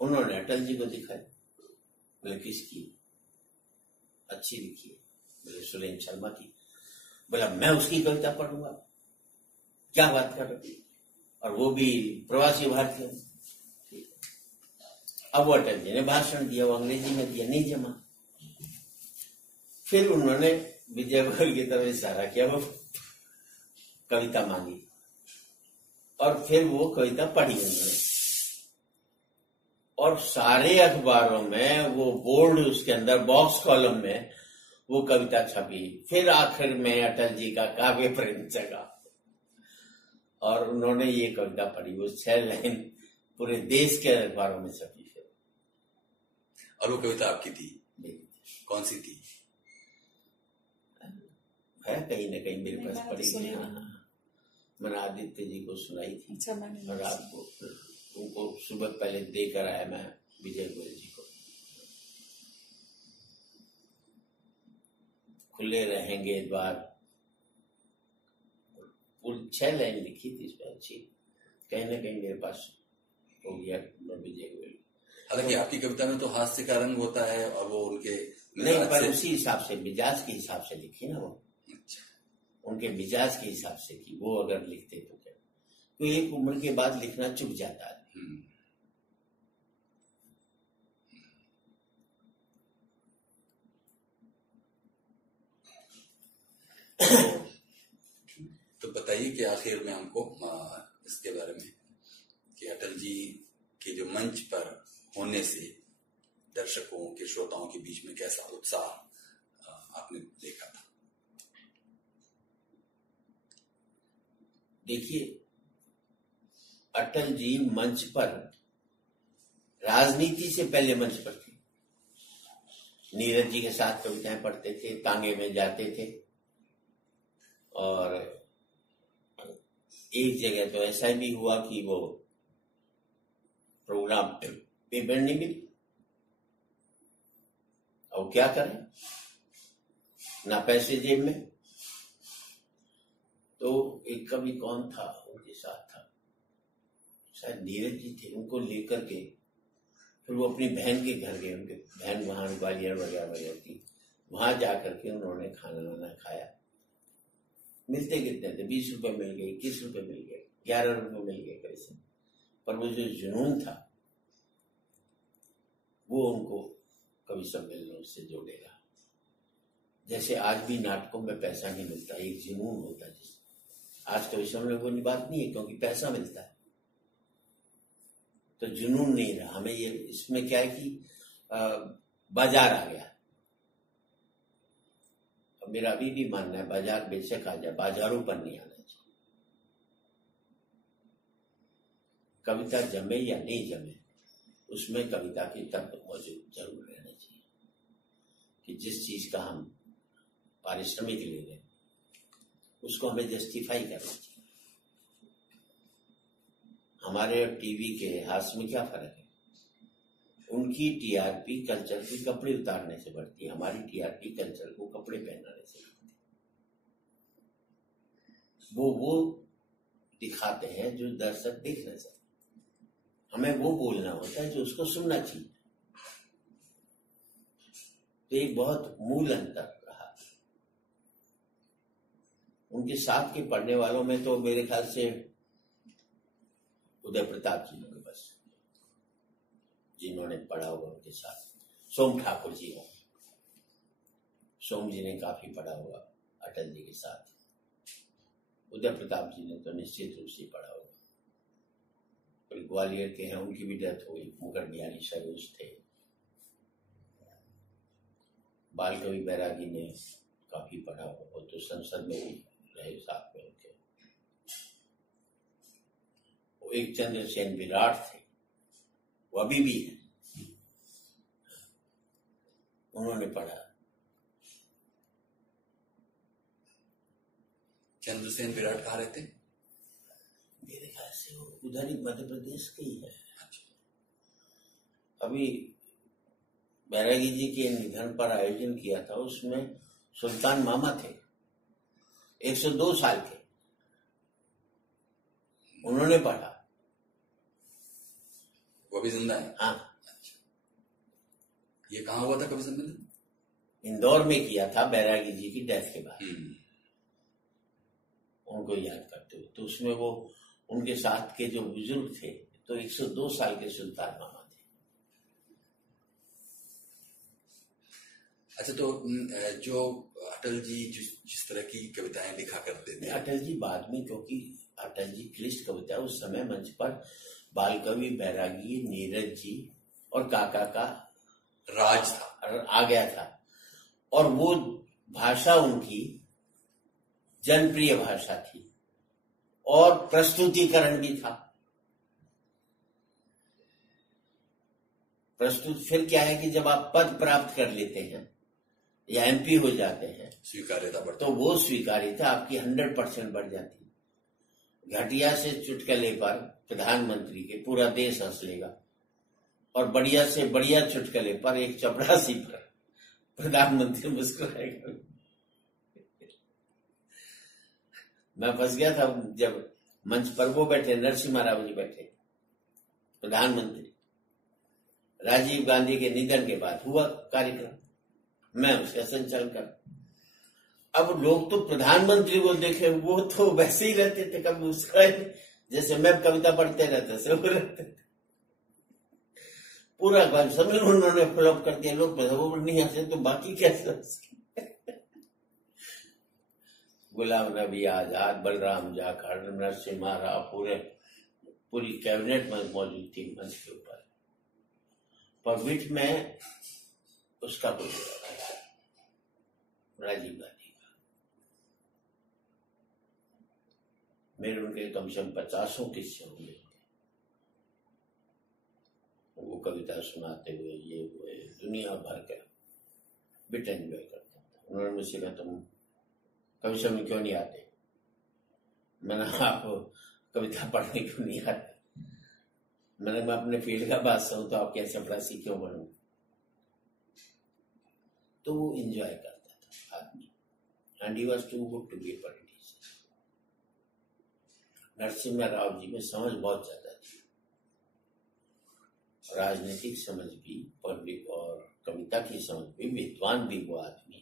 उन्होंने अटल जी को दिखाई, बोले किसकी? अच्छी लिखी है। बोले सुरेंद्र शर्मा की। बोला मैं उसकी कविता पढ़ूंगा, क्या बात कर रहे, और वो भी प्रवासी भारतीय। अब वो अटल जी ने भाषण दिया, वो अंग्रेजी में दिया, नहीं जमा। फिर उन्होंने विजय गोयल की तरफ इशारा किया, वो कविता मांगी, और फिर वो कविता पढ़ी उन्होंने, और सारे अखबारों में वो बोर्ड, उसके अंदर बॉक्स कॉलम में वो कविता छपी। फिर आखिर में अटल जी का काव्य प्रेम जगा और उन्होंने ये कविता पढ़ी, वो 6 लाइन पूरे देश के अखबारों में छपी। और वो कविता आपकी थी? कौन सी थी? है कहीं ना कहीं मेरे पास पड़ी है। मैंने आदित्य जी को सुनाई थी, और आपको उनको सुबह पहले देकर आया मैं विजय गोयल जी को। खुले रहेंगे द्वार, पूरी 6 लाइन लिखी थी इसमें अच्छी, कहीं ना कहीं मेरे पास हो गया विजय गोयल। हालांकि आपकी कविता में तो हास्य का रंग होता है और वो उनके नहीं, पर उसी हिसाब से मिजाज के हिसाब से लिखी ना वो। अच्छा। उनके मिजाज के हिसाब से की, वो अगर लिखते तो क्या, तो एक उम्र के बाद लिखना चुप जाता है। तो बताइए कि आखिर में हमको इसके बारे में कि अटल जी के जो मंच पर होने से दर्शकों के, श्रोताओं के बीच में कैसा उत्साह आपने देखा था? देखिए, अटल जी मंच पर राजनीति से पहले मंच पर थे। नीरज जी के साथ कविताएं पढ़ते थे, तांगे में जाते थे, और एक जगह तो ऐसा भी हुआ कि वो प्रोग्राम पेमेंट नहीं मिली, और क्या करें, ना पैसे जेब में। तो एक कवि कौन था उनके साथ था, शायद नीरज जी थे, उनको लेकर के फिर वो अपनी बहन के घर गए। उनके बहन वहां ग्वालियर वगैरह वगैरह थी, वहां जाकर के उन्होंने खाना वाना खाया। मिलते कितने थे, 20 रुपए मिल गए, 21 रुपए मिल गए, 11 रुपए मिल गए कैसे, पर वो जो जुनून था वो उनको कवि सम्मेलनों से जोड़ेगा। जैसे आज भी नाटकों में पैसा नहीं मिलता, एक जुनून होता है। आज कवि सम्मेलन वो बात नहीं है, क्योंकि पैसा मिलता है तो जुनून नहीं रहा। हमें ये इसमें क्या है कि बाजार आ गया। अब मेरा अभी भी मानना है, बाजार बेशक आ जाए, बाजारों पर नहीं आना चाहिए। कविता जमे या नहीं जमे, उसमें कविता की तत्व मौजूद जरूर रहना चाहिए कि जिस चीज का हम पारिश्रमिक ले रहे हैं उसको हमें जस्टिफाई करना चाहिए। हमारे और टीवी के हास्य में क्या फर्क है? उनकी टीआरपी कल्चर के कपड़े उतारने से बढ़ती है, हमारी टीआरपी कल्चर को कपड़े पहनाने से बढ़ती है। वो दिखाते हैं जो दर्शक देखना चाहते, हमें वो बोलना होता है जो उसको सुनना चाहिए। तो एक बहुत मूल अंतर रहा। उनके साथ के पढ़ने वालों में तो मेरे ख्याल से उदय प्रताप जी होंगे बस, जिन्होंने पढ़ा होगा उनके साथ। सोम ठाकुर जी हो, सोम जी ने काफी पढ़ा होगा अटल जी के साथ। उदय प्रताप जी ने तो निश्चित रूप से पढ़ा होगा। ग्वालियर के हैं, उनकी भी डेथ हुई, मुकर बिहारी सरोज थे। बाल कवि बैरागी ने काफी पढ़ा होगा, वो तो संसद में भी रहे साथ में उनके। वो एक चंद्रसेन विराट थे, वो अभी भी है, उन्होंने पढ़ा। चंद्रसेन विराट कहाँ रहते? मेरे ख्याल से वो उधर ही मध्य प्रदेश के ही है। अभी बैरागी जी के निधन पर आयोजन किया था, उसमें सुल्तान मामा थे, 102 साल के, उन्होंने पढ़ा। वो भी जिंदा है? हाँ। अच्छा। ये कहाँ हुआ था कवि सम्मेलन? इंदौर में किया था बैरागी जी की डेथ के बाद, उनको याद करते हुए। तो उसमें वो उनके साथ के जो बुजुर्ग थे तो 102 साल के सुल्तान मामा थे। अच्छा, तो जो अटल जी जिस तरह की कविताएं लिखा करते थे, अटल जी बाद में, क्योंकि अटल जी क्लिष्ट कविता, उस समय मंच पर बाल कवि बैरागी, नीरज जी और काका का राज था, आ गया था। और वो भाषा उनकी जनप्रिय भाषा थी और प्रस्तुतिकरण भी था। फिर क्या है कि जब आप पद प्राप्त कर लेते हैं या एमपी हो जाते हैं, स्वीकार्यता बढ़ती, तो वो स्वीकार्यता आपकी 100% बढ़ जाती है। घटिया से चुटकुले पर प्रधानमंत्री के पूरा देश हंस लेगा, और बढ़िया से बढ़िया चुटकुले पर एक चपरासी पर प्रधानमंत्री मुस्कुराएगा। मैं फंस गया था जब मंच पर वो बैठे, नरसिम्हा राव जी बैठे, प्रधानमंत्री। राजीव गांधी के निधन के बाद हुआ कार्यक्रम, मैं उसका संचालन कर। अब लोग तो प्रधानमंत्री को देखे, वो तो वैसे ही रहते थे, कभी उसका जैसे मैं कविता पढ़ते रहते सब रहते थे। पूरा सम्मेलन उन्होंने फ्लॉप कर दिया। लोग वो नहीं हंसे तो बाकी कैसे हंसे? गुलाम नबी आजाद, बलराम जाखड़, नरसिम्हा राव, पूरी कैबिनेट में मौजूद थी मंच के ऊपर। पर बीच में उसका कुछ राजीव गांधी का, मेरे उनके कम से कम 50 किस्से होंगे। वो कविता सुनाते हुए ये हुए दुनिया भर का बिट एंजॉय करता था। उन्होंने मुझसे कहा तुम कवि सम्मेलन क्यों नहीं आते? मैंने आपको कविता पढ़ने क्यों नहीं आते? मैंने मैं अपने फील्ड का बादशाह हूं तो आप कैसे चपरासी क्यों बनूं? तो वो एंजॉय करता था आदमी, and he was too good to be politician. Narasimha Rao ji में समझ बहुत ज्यादा थी, राजनीतिक समझ भी, पब्लिक और कविता की समझ भी, विद्वान भी वो आदमी,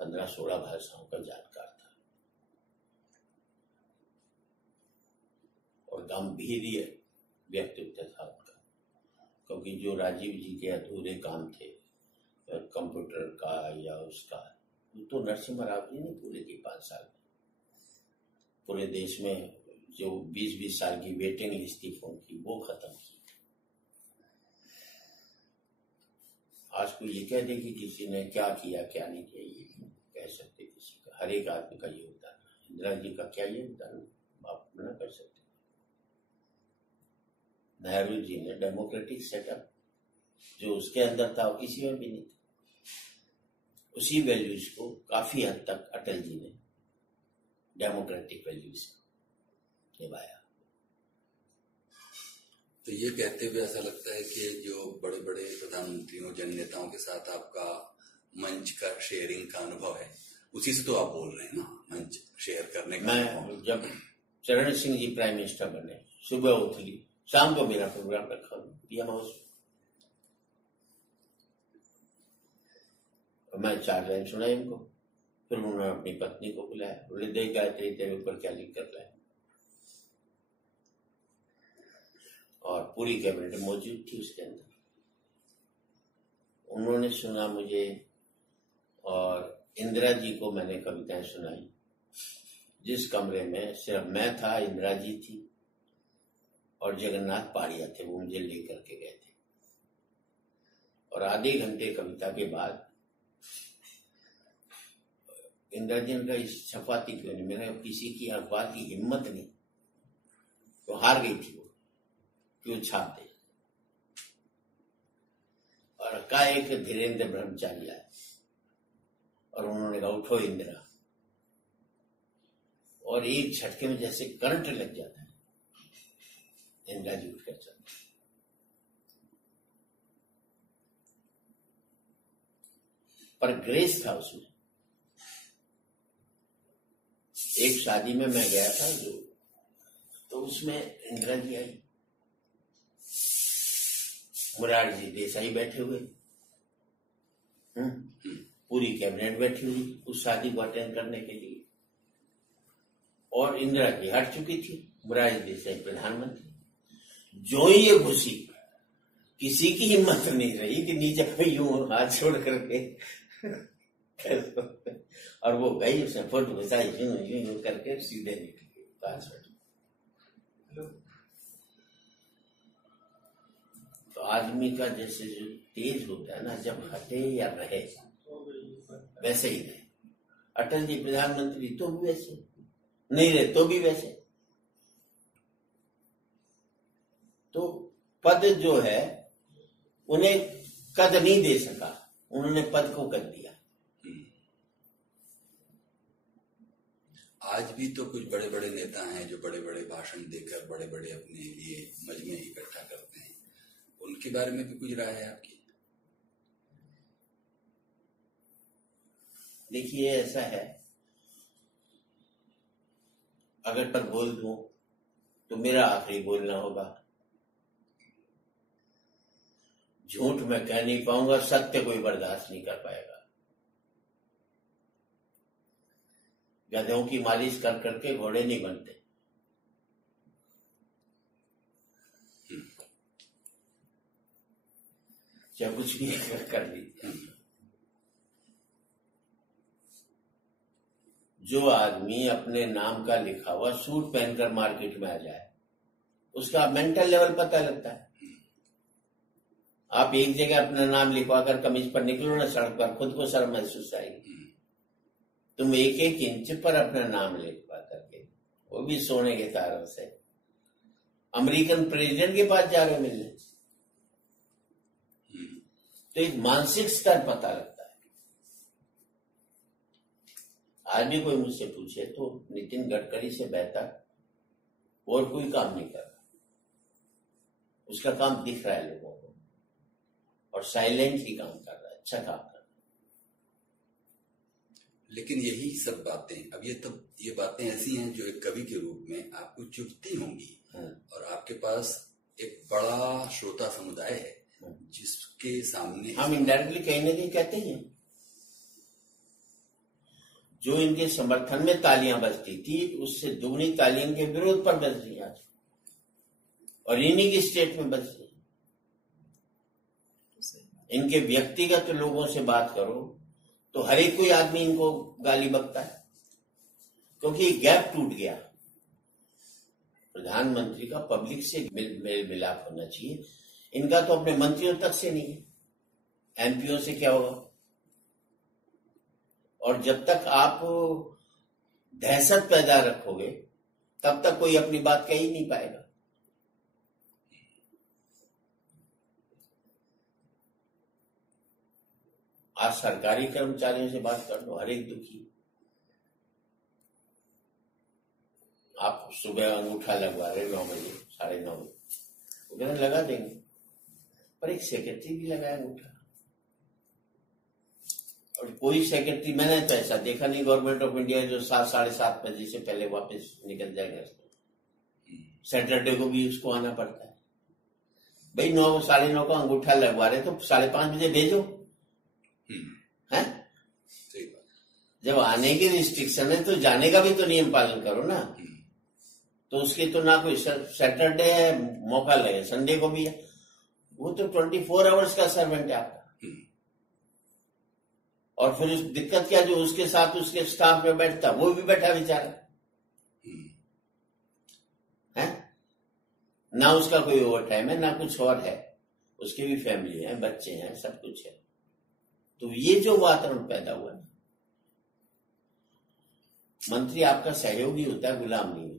15-16 भाषाओं का जानकार था और गंभीर व्यक्तित्व था उनका। क्योंकि जो राजीव जी के अधूरे काम थे कंप्यूटर का या उसका, तो नरसिम्हा राव जी ने पूरे के 5 साल में पूरे देश में जो 20-20 साल की वेटिंग लिस्ट थी फोन की, वो खत्म की। आज को ये कह दे कि किसी ने क्या किया क्या नहीं किया, ये कह सकते किसी का, हर एक आदमी का योगदान। इंदिरा जी का क्या योगदान आप न कर सकते। नेहरू जी ने डेमोक्रेटिक सेटअप जो उसके अंदर था वो किसी में भी नहीं था। उसी वैल्यूज को काफी हद तक अटल जी ने डेमोक्रेटिक वैल्यूज निभाया। तो ये कहते हुए ऐसा लगता है कि जो बड़े बड़े प्रधानमंत्रियों, जन नेताओं के साथ आपका मंच का शेयरिंग का अनुभव है, उसी से तो आप बोल रहे हैं ना, मंच शेयर करने का। मैं जब चरण सिंह जी प्राइम मिनिस्टर बने, सुबह उठली, शाम को मेरा प्रोग्राम रखा पीएम हाउस, मैं 4 लाइन सुनाई उनको। फिर उन्होंने अपनी पत्नी को बुलाया, बोले देख गायत्री तेरे ऊपर क्या लिख कर लाए। और पूरी कैबिनेट मौजूद थी उसके अंदर। उन्होंने सुना मुझे, और इंदिरा जी को मैंने कविताएं सुनाई। जिस कमरे में सिर्फ मैं था, इंदिरा जी थी और जगन्नाथ पाड़िया थे, वो मुझे लेकर के गए थे। और आधे घंटे कविता के बाद इंदिरा जी ने छपाती क्यों नहीं, मेरा किसी की अखबार की हिम्मत नहीं, तो हार गई थी वो क्यों छाप दे। और का एक धीरेन्द्र ब्रह्मचारी आए और उन्होंने कहा उठो इंदिरा, और एक झटके में जैसे करंट लग जाता है, इंदिरा जी उठ कर चलते। पर ग्रेस था उसमें। एक शादी में मैं गया था जो, तो उसमें इंदिरा जी आई, मुरारजी देसाई बैठे हुए, पूरी कैबिनेट बैठी हुई उस शादी को अटेंड करने के लिए। और इंदिरा जी हट चुकी थी, मुरारजी देसाई प्रधानमंत्री। जो ही ये घुसी, किसी की हिम्मत नहीं रही कि नीचे यूं हाथ छोड़ करके और वो गई, उसने फोटो घुसाई, यूं करके सीधे निकली 5 मिनट। तो आदमी का जैसे जो तेज होता है ना, जब हटे या रहे वैसे ही रहे। अटल जी प्रधानमंत्री तो भी वैसे, नहीं रहे तो भी वैसे। तो पद जो है उन्हें कद नहीं दे सका, उन्होंने पद को कद दिया। आज भी तो कुछ बड़े बड़े नेता हैं जो बड़े बड़े भाषण देकर बड़े बड़े अपने लिए मजमे इकट्ठा करते हैं, उनके बारे में भी कुछ राय है आपकी? देखिए ऐसा है अगर पर बोल दूं तो मेरा आखिरी बोलना होगा। झूठ मैं कह नहीं पाऊंगा, सत्य कोई बर्दाश्त नहीं कर पाएगा। गधों की मालिश कर करके घोड़े नहीं बनते। चाहे कुछ भी कर लीजिए। जो आदमी अपने नाम का लिखा हुआ सूट पहनकर मार्केट में आ जाए, उसका मेंटल लेवल पता लगता है। आप एक जगह अपना नाम लिखवा कर कमीज पर निकलो ना सड़क पर, खुद को शर्म महसूस आएगी। तुम एक एक इंच पर अपना नाम लिखवा करके, वो भी सोने के तारों से, अमेरिकन प्रेसिडेंट के पास जा रहे मिलने, तो एक मानसिक स्तर पता लगता है। आज भी कोई मुझसे पूछे तो नितिन गडकरी से बेहतर और कोई काम नहीं कर रहा। उसका काम दिख रहा है लोगों को और साइलेंटली काम कर रहा है, अच्छा काम कर रहा है। लेकिन यही सब बातें अब ये बातें ऐसी हैं जो एक कवि के रूप में आपको चुभती होंगी, और आपके पास एक बड़ा श्रोता समुदाय है जिसके सामने हम इनडायरेक्टली कहीं ना कहीं कहते ही हैं। जो इनके समर्थन में तालियां बजती थी, उससे दुगनी तालियां इनके विरोध पर बज रही आज, और इन्हीं की स्टेट में बज रही। इनके व्यक्तिगत लोगों से बात करो तो हर एक कोई आदमी इनको गाली बकता है, क्योंकि गैप टूट गया। प्रधानमंत्री का पब्लिक से मेल मिलाप होना चाहिए। इनका तो अपने मंत्रियों तक से नहीं है, एमपीओ से क्या होगा? और जब तक आप दहशत पैदा रखोगे तब तक कोई अपनी बात कह ही नहीं पाएगा। आज सरकारी कर्मचारियों से बात कर लो, हर एक दुखी। आप सुबह अंगूठा लगवा रहे 9 बजे, 9:30 बजे, वो लगा देंगे, पर एक सेक्रेटरी भी लगाया अंगूठा। और कोई सेक्रेटरी, मैंने तो ऐसा देखा नहीं गवर्नमेंट ऑफ इंडिया जो 7, 7:30 बजे से पहले वापस निकल जाएगा। सैटरडे को भी उसको आना पड़ता है। भाई 9, 9:30 का अंगूठा लगवा रहे तो 5:30 बजे भेजो, है? जब आने की रिस्ट्रिक्शन है तो जाने का भी तो नियम पालन करो ना। तो उसके तो ना कोई सैटरडे है मौका लगे, संडे को भी है। वो तो 24 आवर्स का सर्वेंट है आपका। और फिर उस दिक्कत क्या, जो उसके साथ उसके स्टाफ में बैठता वो भी बैठा बेचारा है ना। उसका कोई ओवर टाइम है ना कुछ और है, उसकी भी फैमिली है, बच्चे हैं, सब कुछ है। तो ये जो वातावरण पैदा हुआ है, मंत्री आपका सहयोगी होता है, गुलाम नहीं होता।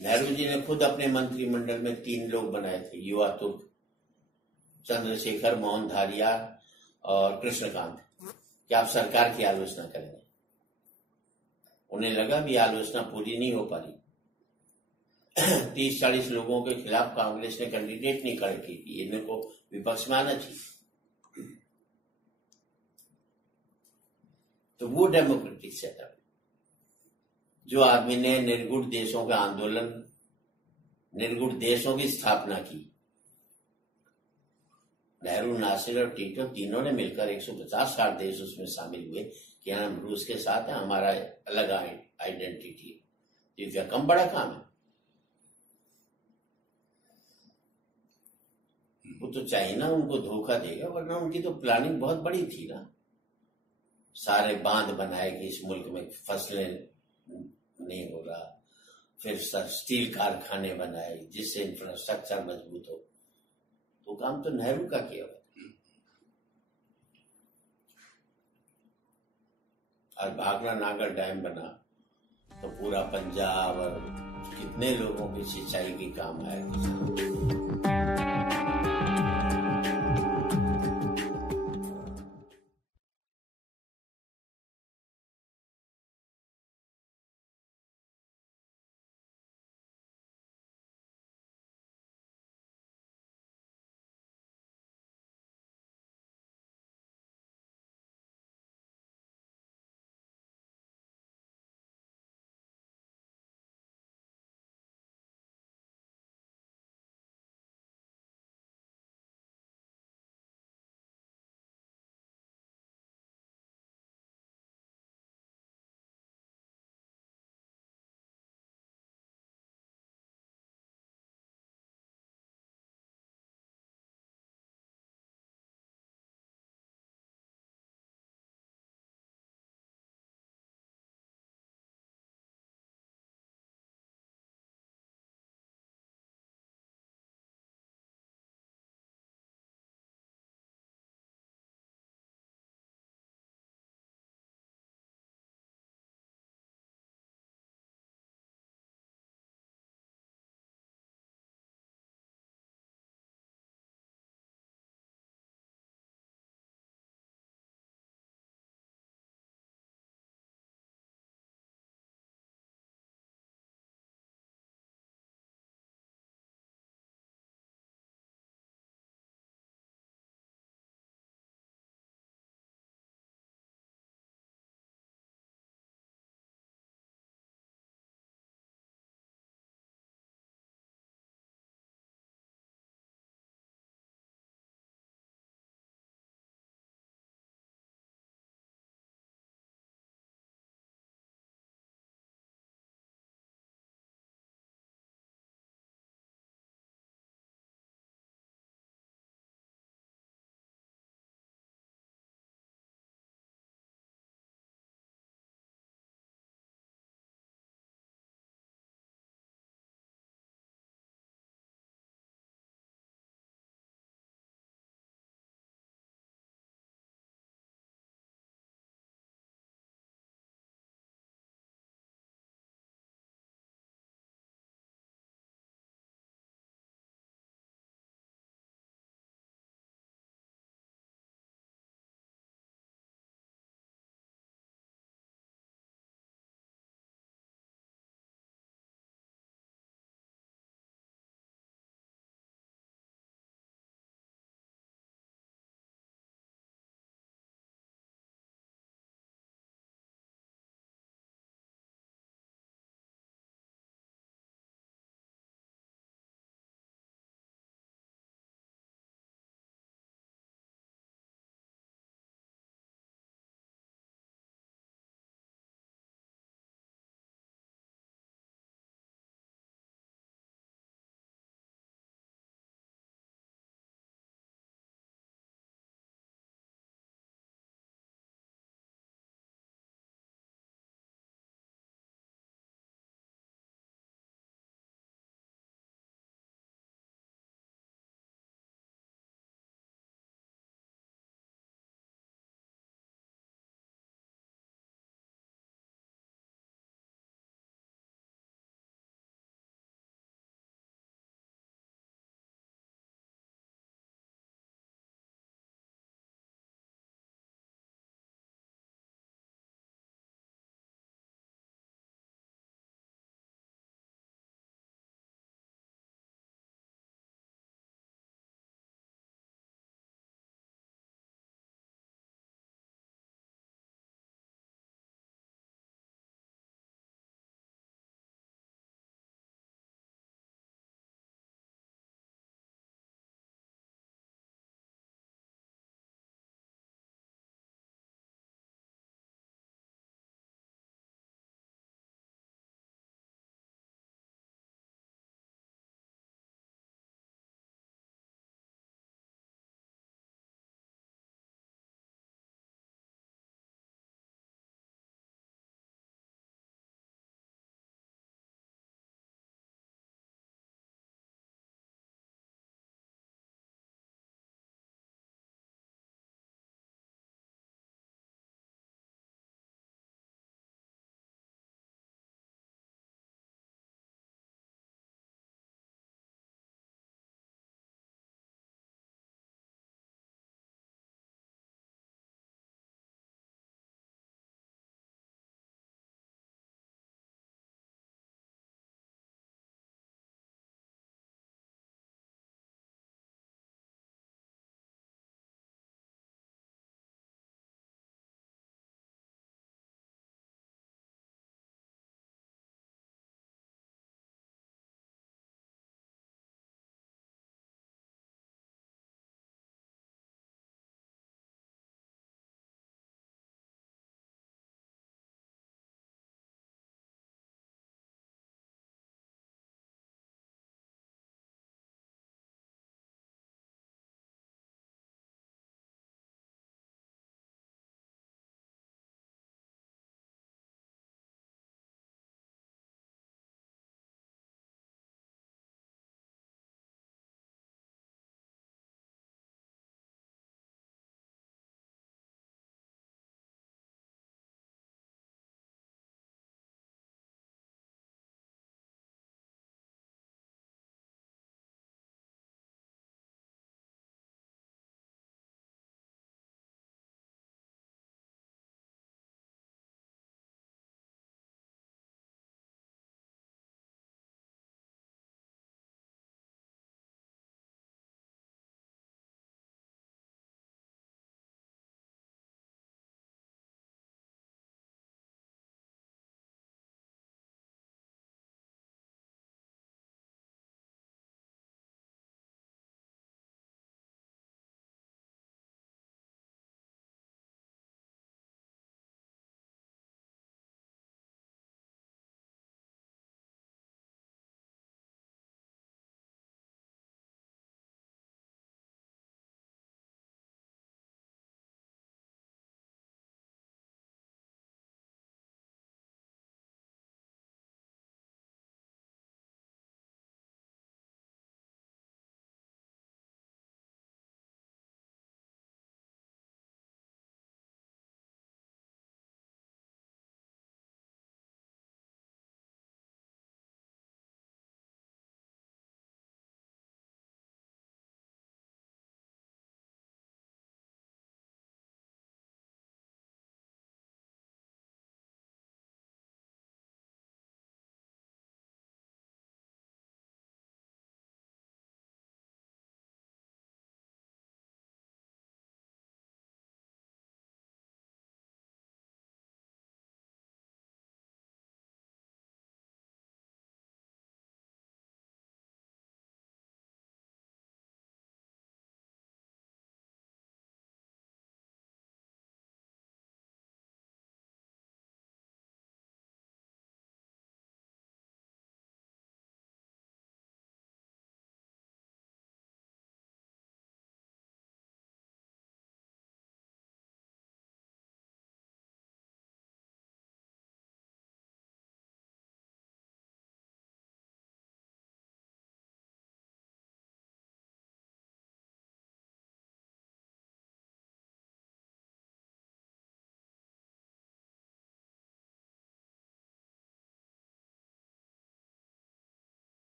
नेहरू जी ने खुद अपने मंत्रिमंडल में 3 लोग बनाए थे, युवा तुर्क, चंद्रशेखर, मोहन धारिया और कृष्णकांत, कि आप सरकार की आलोचना करेंगे। उन्हें लगा भी आलोचना पूरी नहीं हो पा रही। 30-40 लोगों के खिलाफ कांग्रेस ने कैंडिडेट नहीं खड़े की, इनको विपक्ष में आना चाहिए। तो वो डेमोक्रेटिक सेटअप, जो आदमी ने निर्गुण देशों का आंदोलन, निर्गुण देशों की स्थापना की, नेहरू, नासिर और टीटो तीनों ने मिलकर 150-60 देश उसमें शामिल हुए कि हम रूस के साथ हैं, हमारा अलग आइडेंटिटी है। ये क्या कम बड़ा काम है? वो तो चाइना उनको धोखा देगा, वरना उनकी तो प्लानिंग बहुत बड़ी थी ना। सारे बांध बनाए कि इस मुल्क में फसलें नहीं हो रहा, फिर स्टील कारखाने बनाए जिससे इंफ्रास्ट्रक्चर मजबूत हो। तो काम तो नेहरू का किया हुआ। और भाखड़ा नागर डैम बना तो पूरा पंजाब और कितने लोगों की सिंचाई की काम आया।